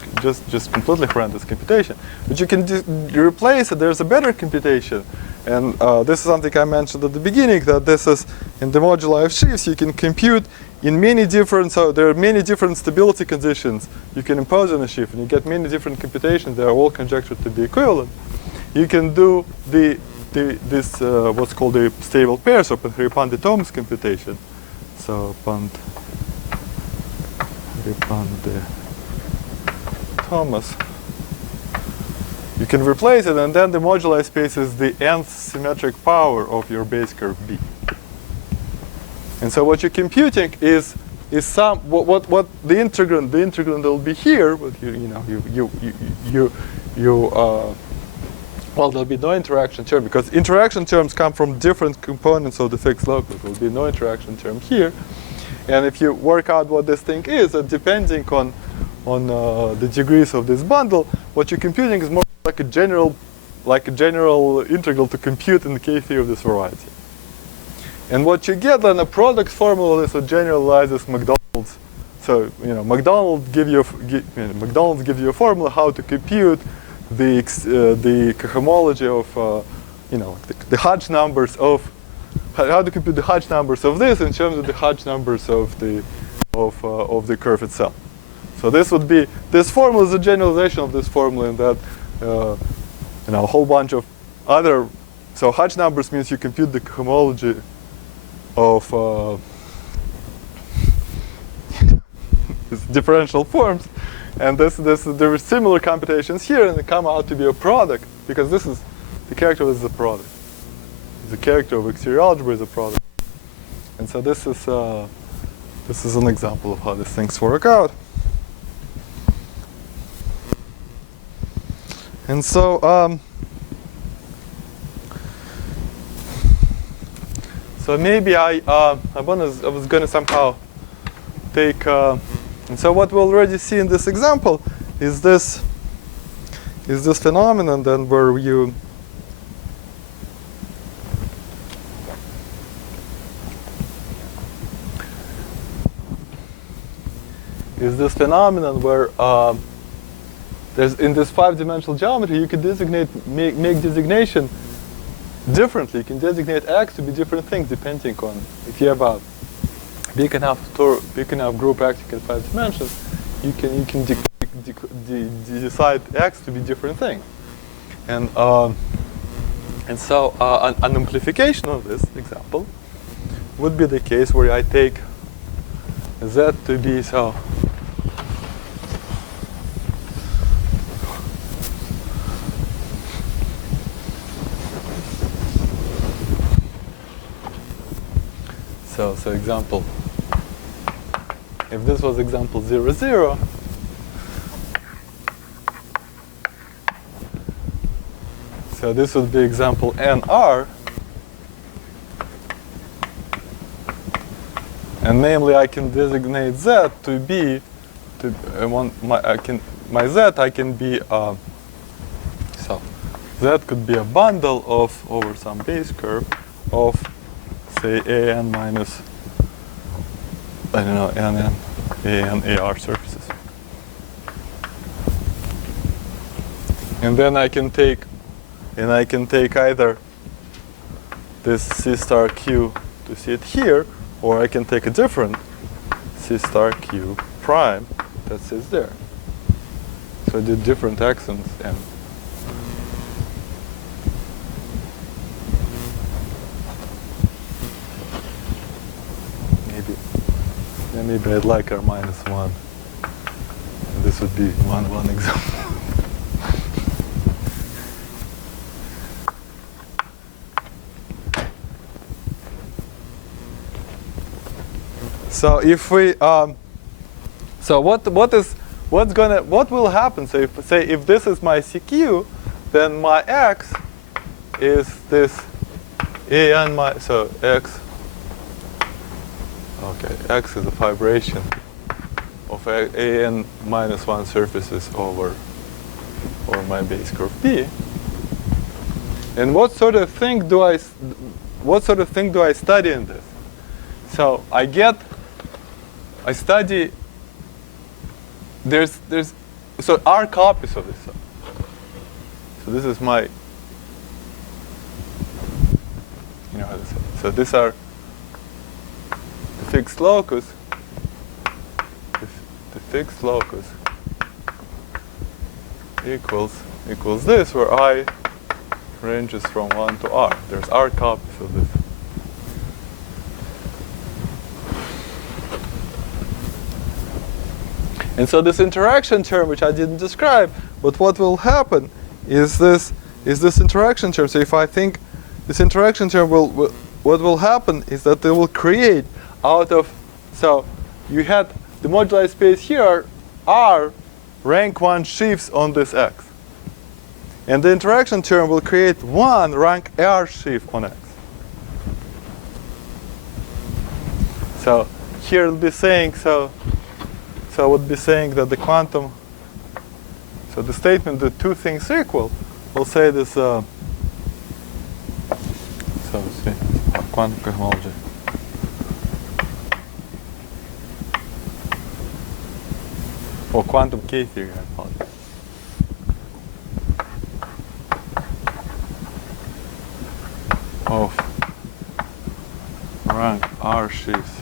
just completely horrendous computation. But you can replace it. There's a better computation, and this is something I mentioned at the beginning, that this is in the moduli of sheaves. You can compute in many different. So there are many different stability conditions you can impose on a sheaf, and you get many different computations. They are all conjectured to be equivalent. You can do this what's called the stable pairs, or Panhiri-Pandi-Thomas computation. So Panhiri-Pandi-Thomas. You can replace it, and then the moduli space is the nth symmetric power of your base curve B. And so what you're computing is some what the integrand will be here. But well, there'll be no interaction term, because interaction terms come from different components of the fixed locus. There'll be no interaction term here. And if you work out what this thing is, depending on the degrees of this bundle, what you're computing is more like a general integral to compute in the K-theory of this variety. And what you get then, a product formula is what generalizes McDonald's. So McDonald's gives you a formula how to compute the cohomology of the Hodge numbers of how to compute the Hodge numbers of this in terms of the Hodge numbers of the curve itself. So this formula is a generalization of this formula, in that a whole bunch of other. So Hodge numbers means you compute the cohomology of differential forms, and there are similar computations here, and they come out to be a product, because this is the character is a product. The character of exterior algebra is a product, and so this is an example of how these things work out. And so so maybe I was going to somehow take. And so what we already see in this example is this phenomenon then where you there's in this 5-dimensional geometry you can make designation differently. You can designate X to be different things depending on if you have a big enough group acting in 5 dimensions. You can decide X to be different things, and so an amplification of this example would be the case where I take Z to be so. So example, if this was example 0, 0, so this would be example NR, And namely, I can designate Z to be, my Z I can be, so Z could be a bundle of, over some base curve, of, say, AN minus, I don't know, NN, AN, AR surfaces. And then I can take either this C star Q to see it here, or I can take a different C star Q prime that sits there. So I did different axons and maybe I'd like R minus 1. And this would be one example. So if we, so what will happen? So if this is my CQ, then my X is this AN so X. Okay, X is a vibration of AN minus 1 surfaces over my base curve P. And what sort of thing do I study in this? So I study, so R copies of this. So this is my, you know how to say it. So these are the fixed locus, the fixed locus equals this, where I ranges from 1 to R. There's R copies of this. And so this interaction term, which I didn't describe, but what will happen is this interaction term. So if I think this interaction term what will happen is that they will create out of, so you had the moduli space here are rank 1 sheaves on this X. And the interaction term will create one rank R sheaf on X. So here it'll be saying, so I would be saying that the quantum, so the statement that two things are equal, will say this, so let's see, quantum cosmology. Or quantum K-theory, I apologize. Of rank R sheaves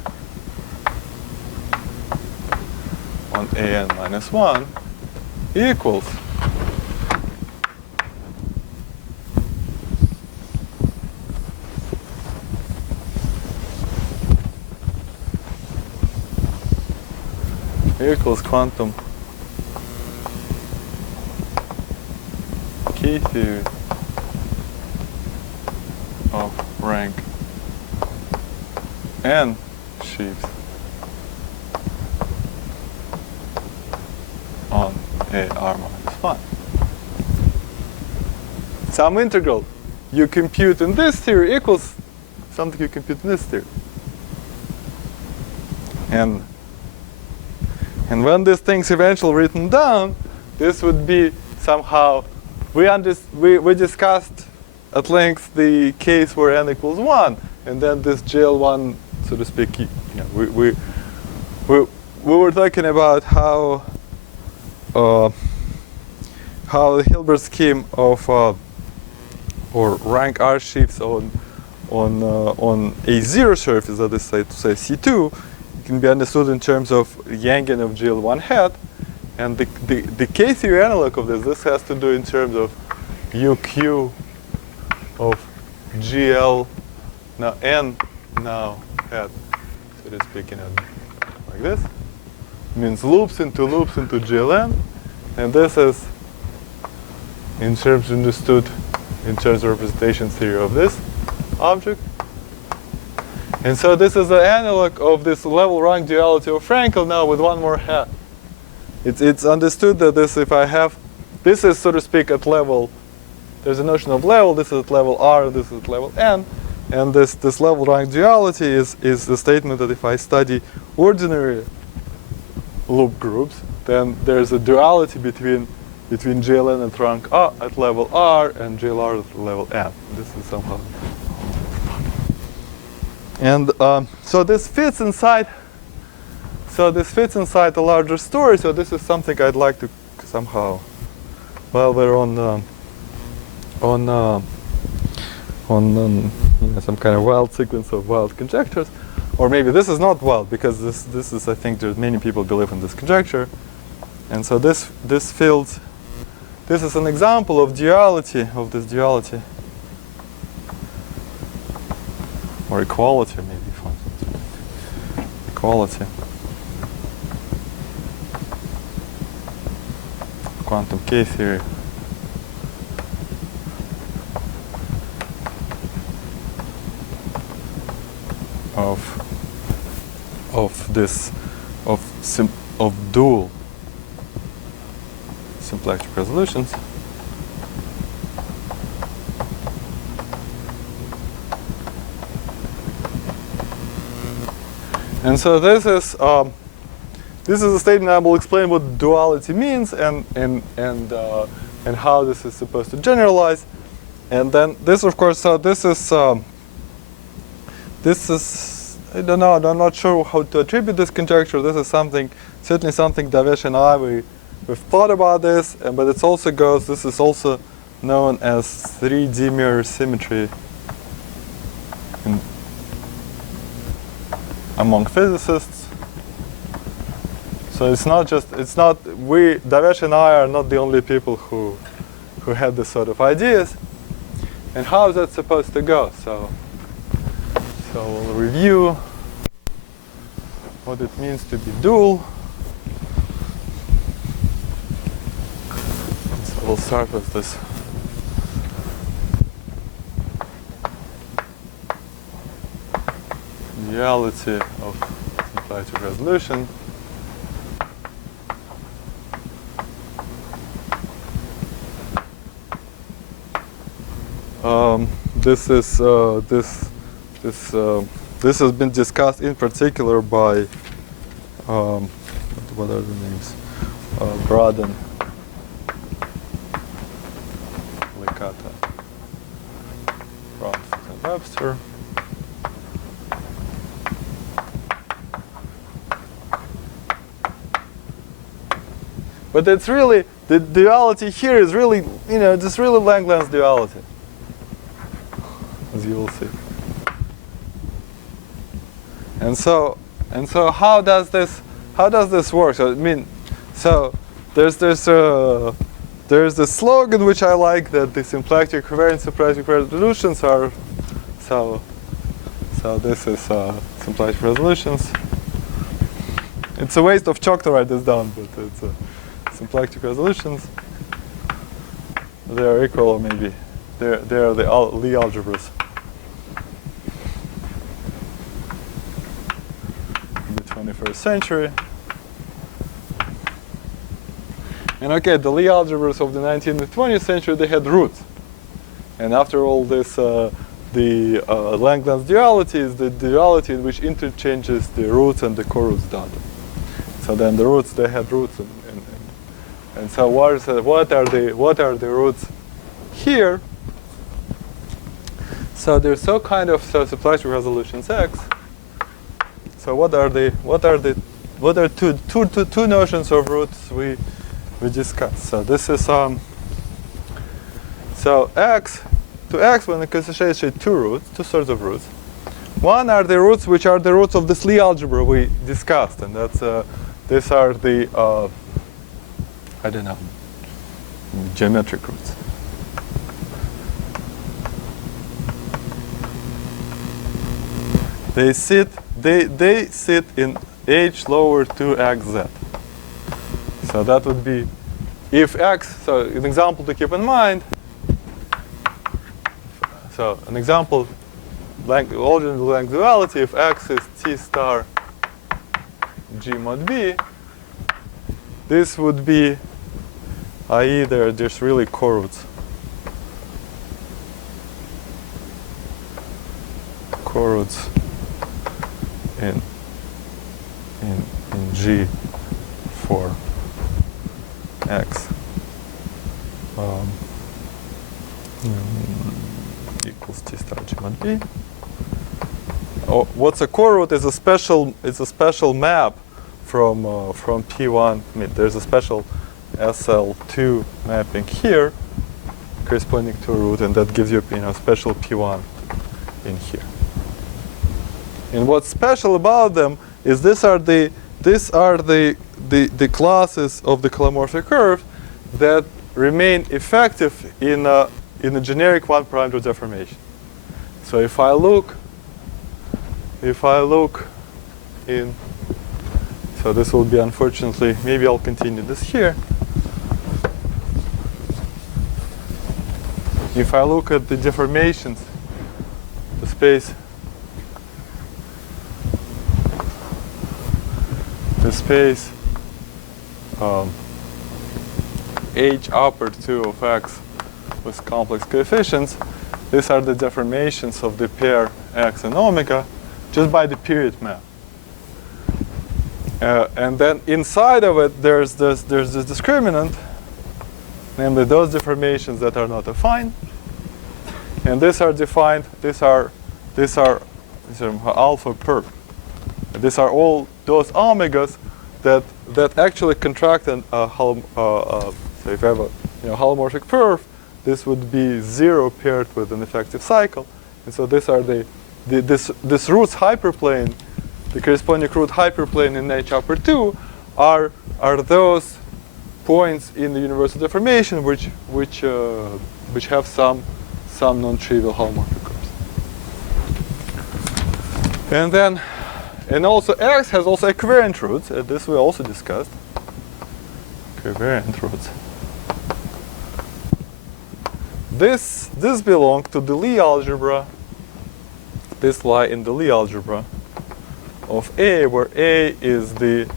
on AN minus 1 equals quantum K-theory of rank N sheaves on AR minus 1. Some integral you compute in this theory equals something you compute in this theory. And when this thing's eventually written down, this would be somehow, we discussed at length the case where n equals 1, and then this GL1, so to speak, you know, we were talking about how the Hilbert scheme of or rank R sheaves on a zero surface, that is to say C2, can be understood in terms of Yangian of GL1 hat, and the K-theory analog of this has to do in terms of UQ of GL now N now hat, so to speak, like this. Means loops into GLN, and this is in terms understood in terms of representation theory of this object. And so this is the analog of this level rank duality of Frankel now with one more hat. It's understood that this, if I have, this is, so to speak, at level, there's a notion of level, this is at level R, this is at level N, And this level rank duality is the statement that if I study ordinary loop groups, then there's a duality between GLN at rank R at level R and GLR at level M. This is somehow. And so this fits inside. So this fits inside a larger story. So this is something I'd like to somehow. Well, we're on some kind of wild sequence of wild conjectures, or maybe this is not wild because this is, I think there's many people believe in this conjecture, and so this field, this is an example of duality, of this duality, or equality maybe, equality, quantum K theory. Of dual symplectic resolutions. And so this is a statement I will explain what duality means and how this is supposed to generalize. And then this, of course, this is I don't know. I'm not sure how to attribute this conjecture. This is certainly something Davesh and I we've thought about this, but it's also goes. This is also known as 3D mirror symmetry among physicists. So Davesh and I are not the only people who had this sort of ideas. And how is that supposed to go? So we'll review what it means to be dual. So we'll start with this. Duality of symplectic resolution. This has been discussed in particular by what are the names? Braden, Licata, Francis, and Webster. But it's really, the duality here is really, just really Langlands duality, as you will see. And so how does this work? So there's the slogan which I like, that the symplectic covariant symplectic resolutions are so this is symplectic resolutions. It's a waste of chalk to write this down, but it's symplectic resolutions. They are equal, or maybe they are the Lie algebras. In the 21st century. And okay, the Lie algebras of the 19th and 20th century, they had roots. And after all this, the Langlands duality is the duality in which interchanges the roots and the co-roots data. So then the roots, they had roots, and so what are the roots here? So there's symplectic resolutions X. So what are two notions of roots we discussed? So this is so X when it constitutes two sorts of roots. One are the roots which are the roots of this Lie algebra we discussed, and that's these are the geometric roots. They sit in H lower 2xz. So that would be if X, so an example to keep in mind. So an example, ordinary length duality, if X is T star G mod B, this would be, i.e. there's really co-roots. coroots in G for X equals T star G mod B. Oh, what's a coroot is a special map from P1. I mean, there's a special SL2 mapping here corresponding to a root, and that gives you special P1 in here. And what's special about them is these are the classes of the holomorphic curve that remain effective in a generic one-parameter deformation. So if I look in, so this will be, unfortunately, maybe I'll continue this here. If I look at the deformations, the space H upper 2 of X with complex coefficients, these are the deformations of the pair X and omega just by the period map. And then inside of it, there's this discriminant, namely those deformations that are not affine. And these are defined, these are alpha perp. These are all those omegas that actually contract so if you have a holomorphic perf, this would be 0 paired with an effective cycle. And so these are this roots hyperplane, the corresponding root hyperplane in H upper 2 are those points in the universal deformation which have some non-trivial holomorphic curves. And also X has also equivariant roots. This we also discussed. Equivariant roots. This belongs to the Lie algebra. This lie in the Lie algebra of A, where A is the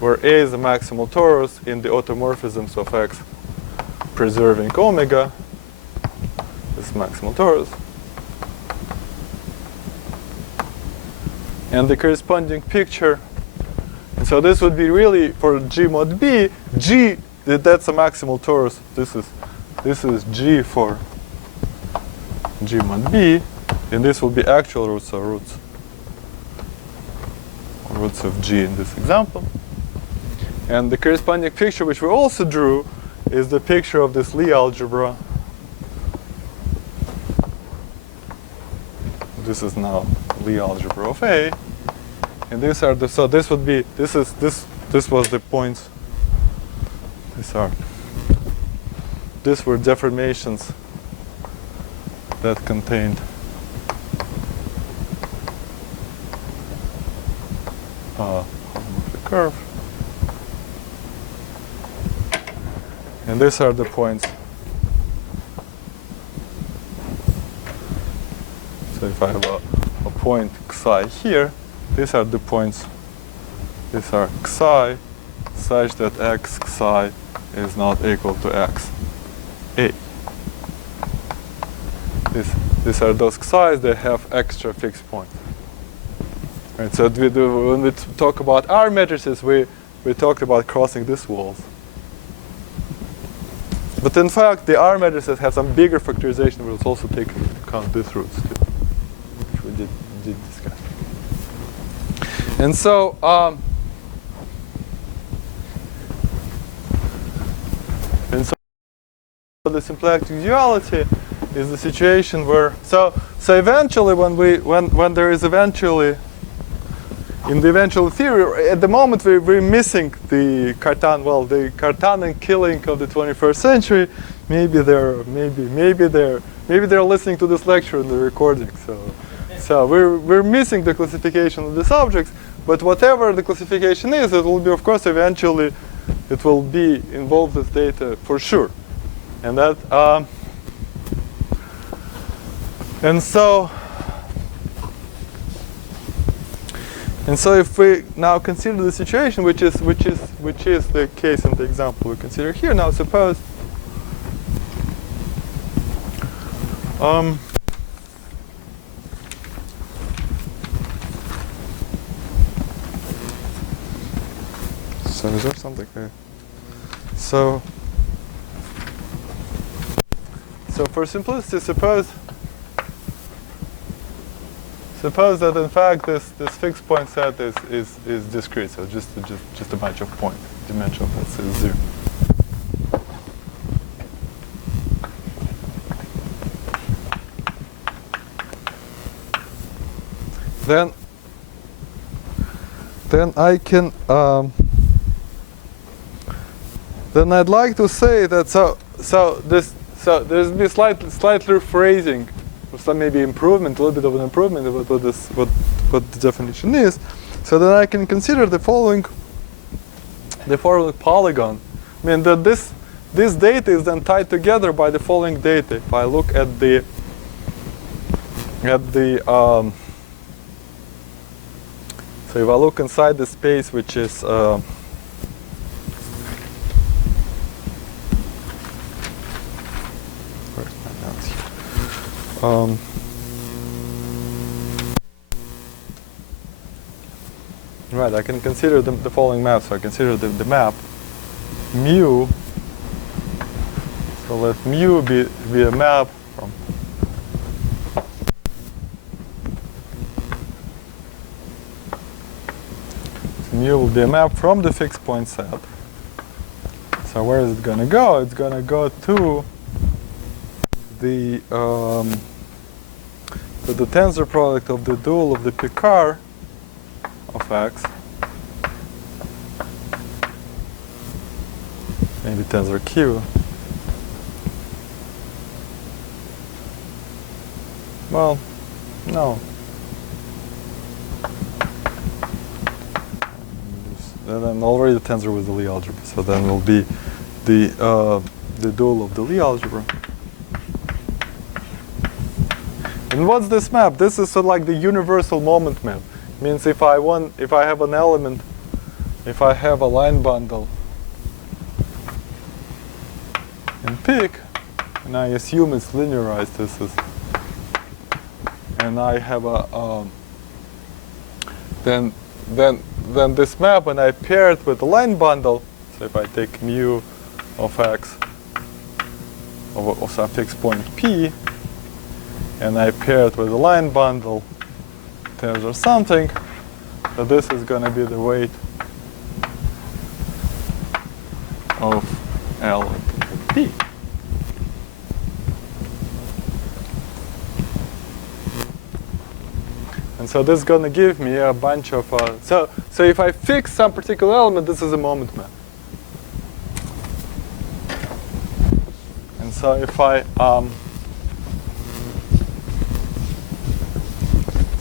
maximal torus in the automorphisms of X preserving omega. This maximal torus. And the corresponding picture. And so this would be really for G mod B. G, that's a maximal torus. This is G for G mod B, and this will be actual roots or roots of G in this example. And the corresponding picture, which we also drew, is the picture of this Lie algebra. This is now Lie algebra of A, and these are the this was the points. These were deformations that contained holomorphic curve, and these are the points. So if I have a point xi here, these are the points. These are xi such that x xi is not equal to x A. These are those xi's that have extra fixed points. Right, so when we talk about R matrices, we talked about crossing these walls. But in fact, the R matrices have some bigger factorization rules also taking into account these roots too, which we did discuss. And so, the symplectic duality is the situation where so eventually when there is eventually in the eventual theory, at the moment we're missing the Cartan killing of the 21st century. Maybe they're listening to this lecture in the recording. So we're missing the classification of these objects. But whatever the classification is, it will be, of course, eventually it will be involved with data for sure. And that and so if we now consider the situation, which is the case in the example we consider here. Now suppose So is there something here? So for simplicity, suppose that in fact this fixed point set is discrete, so just a bunch of points, dimension of let's say 0. Then I can then I'd like to say that there's be slightly rephrasing, or some maybe improvement, a little bit of an improvement of what the definition is. So then I can consider the following polygon. I mean that this data is then tied together by the following data. If I look at the so if I look inside the space, which is right, I can consider the following map. So I consider the map mu. So let mu be a map from mu will be a map from the fixed point set. So where is it going to go? It's going to go to the tensor product of the dual of the Picard of X, maybe tensor Q. Well, no. Then already the tensor with the Lie algebra, so then it will be the dual of the Lie algebra. And what's this map? This is sort of like the universal moment map. Means if I have an element, if I have a line bundle in pick, and I assume it's linearized, this is, and I have a then this map, when I pair it with the line bundle, so if I take mu of X of some fixed point P, and I pair it with a line bundle tensor something, so this is going to be the weight of L P. And so this is going to give me a bunch of so if I fix some particular element, this is a moment map. And so if I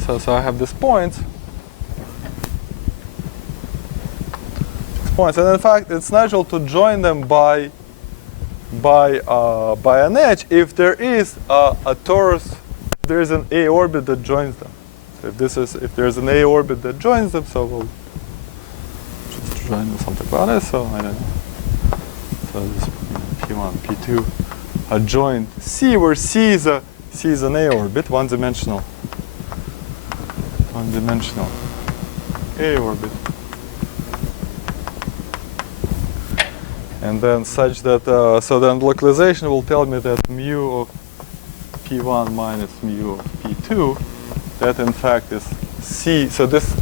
so I have these points, and in fact it's natural to join them by an edge if there is a torus, there is an A orbit that joins them. So if there's an A orbit that joins them, so we'll just join something about it. So I don't know. So this P1, P2 are joined C, where C is an A orbit, one-dimensional A orbit. And then such that, so then localization will tell me that mu of P1 minus mu of P2, that in fact is C. So this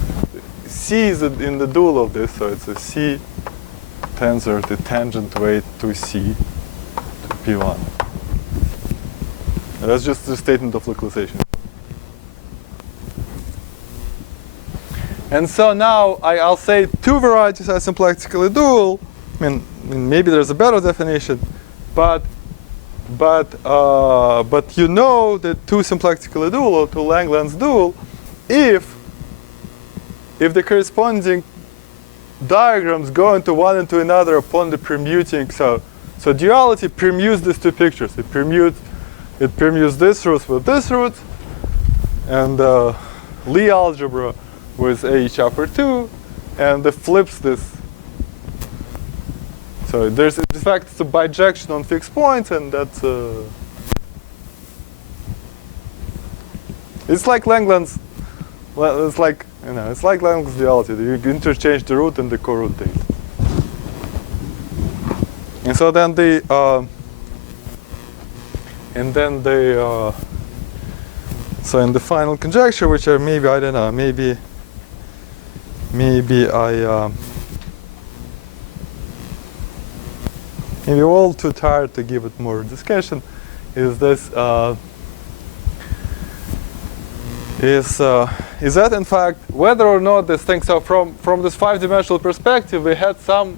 C is in the dual of this, so it's a C tensor, the tangent weight to C to P1. And that's just the statement of localization. And so now I'll say two varieties are symplectically dual. I mean maybe there's a better definition, but you know that two symplectically dual or two Langlands dual if the corresponding diagrams go into one into another upon the permuting. So duality permutes these two pictures. It permutes this root with this root, and Lie algebra with H upper 2, and it flips this. So there's in fact it's a bijection on fixed points, and that's it's like Langlands. Well, it's like Langlands duality. You interchange the root and the co-root data. And so then so in the final conjecture, which are maybe, I don't know, maybe maybe we're all too tired to give it more discussion, is this is that in fact whether or not this thing, so from this 5-dimensional perspective we had some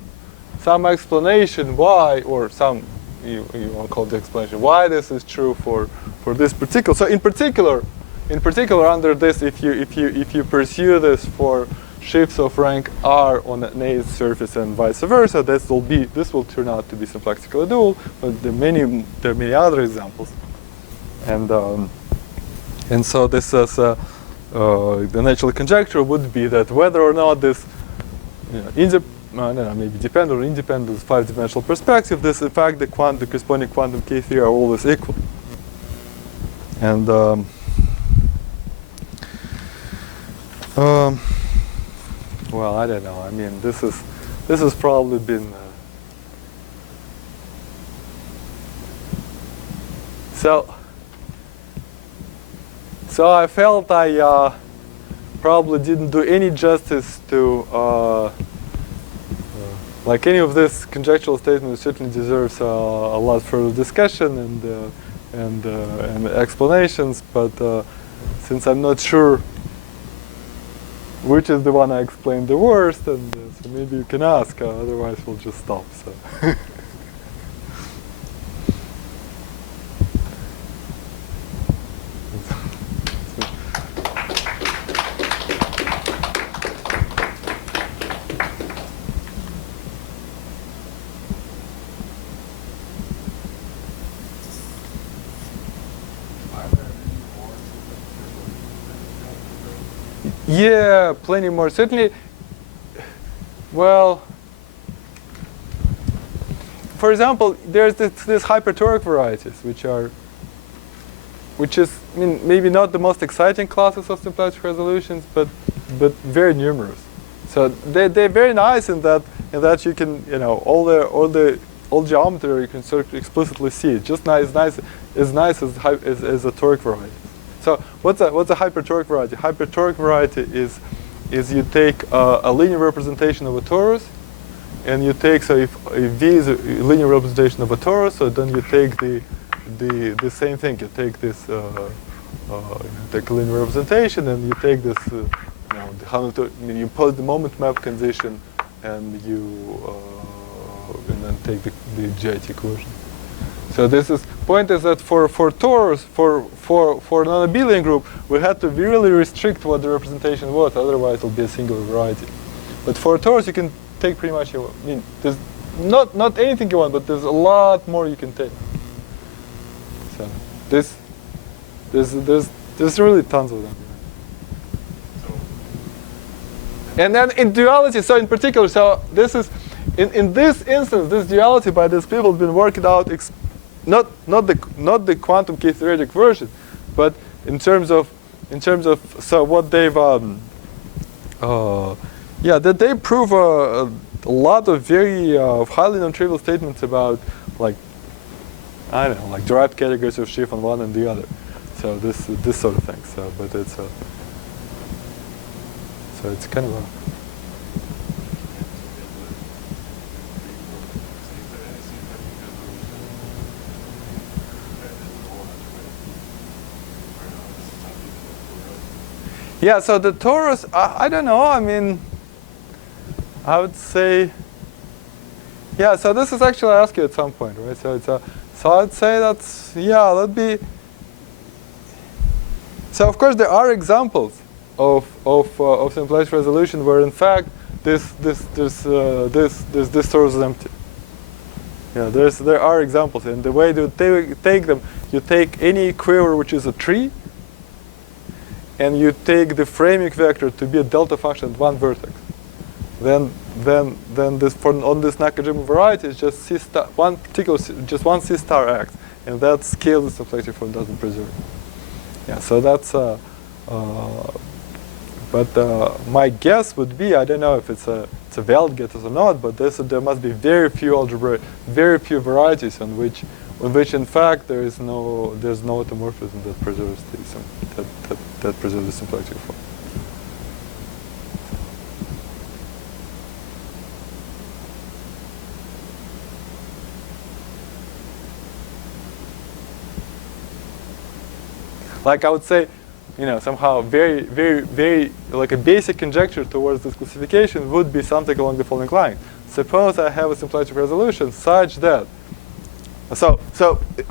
explanation why, or some you want to call the explanation why this is true for this particular. So in particular under this, if you pursue this for shifts of rank R on an A surface and vice versa, this will turn out to be simplexically dual. But there are many other examples, and so this is the natural conjecture would be that whether or not this, I don't know, maybe dependent or independent 5-dimensional perspective, this in fact the corresponding quantum K3 are always equal, and well, I don't know. I mean, this has probably been so I felt I probably didn't do any justice to like any of this conjectural statement. Certainly deserves a lot further discussion and explanations, but since I'm not sure which is the one I explained the worst, and so maybe you can ask, otherwise we'll just stop. So. Yeah, plenty more. Certainly, well, for example, there's this hypertoric varieties, which is, I mean, maybe not the most exciting classes of simplistic resolutions, but very numerous. So they're very nice in that you can, all geometry you can sort of explicitly see it. Just nice as a toric variety. So what's a hypertoric variety? Hypertoric variety is you take a linear representation of a torus, and you take, so if V is a linear representation of a torus, so then you take the same thing. You take this take a linear representation, and you take this the Hamilton, you impose the moment map condition, and then take the GIT equation. So point is that for torus, for a non-abelian group, we had to really restrict what the representation was, otherwise it'll be a singular variety. But for a torus, you can take pretty much there's not anything you want, but there's a lot more you can take. So there's really tons of them. And then in duality, so in particular, so this is in this instance, this duality by these people has been worked out. Not the quantum key theoretic version, but in terms of so what they've that they prove a lot of very highly non-trivial statements about, like, I don't know, like derived categories of sheaf on one and the other. So this sort of thing. So but it's kind of a. Yeah, so the torus, I don't know, I mean, I would say, yeah, so this is actually I asked you at some point, right? So so I'd say that'd be, so of course there are examples of simplistic resolution where in fact this torus is empty. Yeah, there are examples, and the way to take them, you take any quiver which is a tree, and you take the framing vector to be a delta function at one vertex. Then this on this Nakajima variety is just C star, one C star X, and that scale the simplistic form doesn't preserve. Yeah, so that's but But my guess would be, I don't know if it's a valid guess or not, but there must be very few varieties on which in fact there's no automorphism that preserves that preserves the symplectic form. Like I would say, somehow very like a basic conjecture towards this classification would be something along the following line. Suppose I have a symplectic resolution such that, so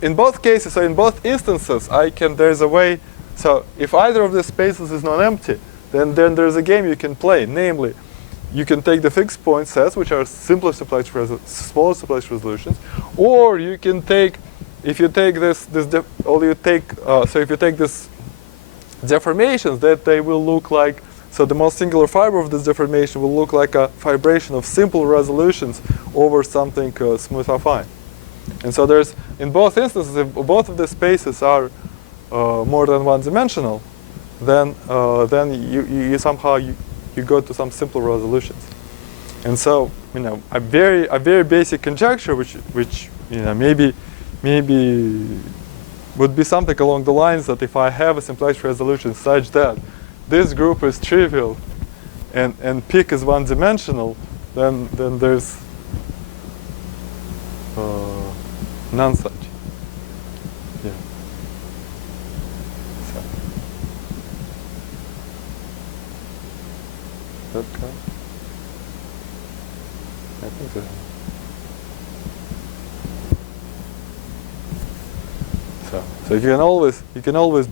in both cases, so in both instances, there's a way, so if either of these spaces is non-empty, then there's a game you can play, namely, you can take the fixed point sets, which are smaller symplectic resolutions, or you can take, if you take this deformations, that they will look like, so the most singular fiber of this deformation will look like a fibration of simple resolutions over something smooth affine. And so there's, in both instances, if both of the spaces are more than one-dimensional, then you somehow go to some simple resolutions. And so, a very basic conjecture, which maybe would be something along the lines that if I have a symplectic resolution such that this group is trivial and peak is one-dimensional, then there's none such. Yeah. So. Okay. I think so. So you can always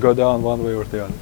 go down one way or the other.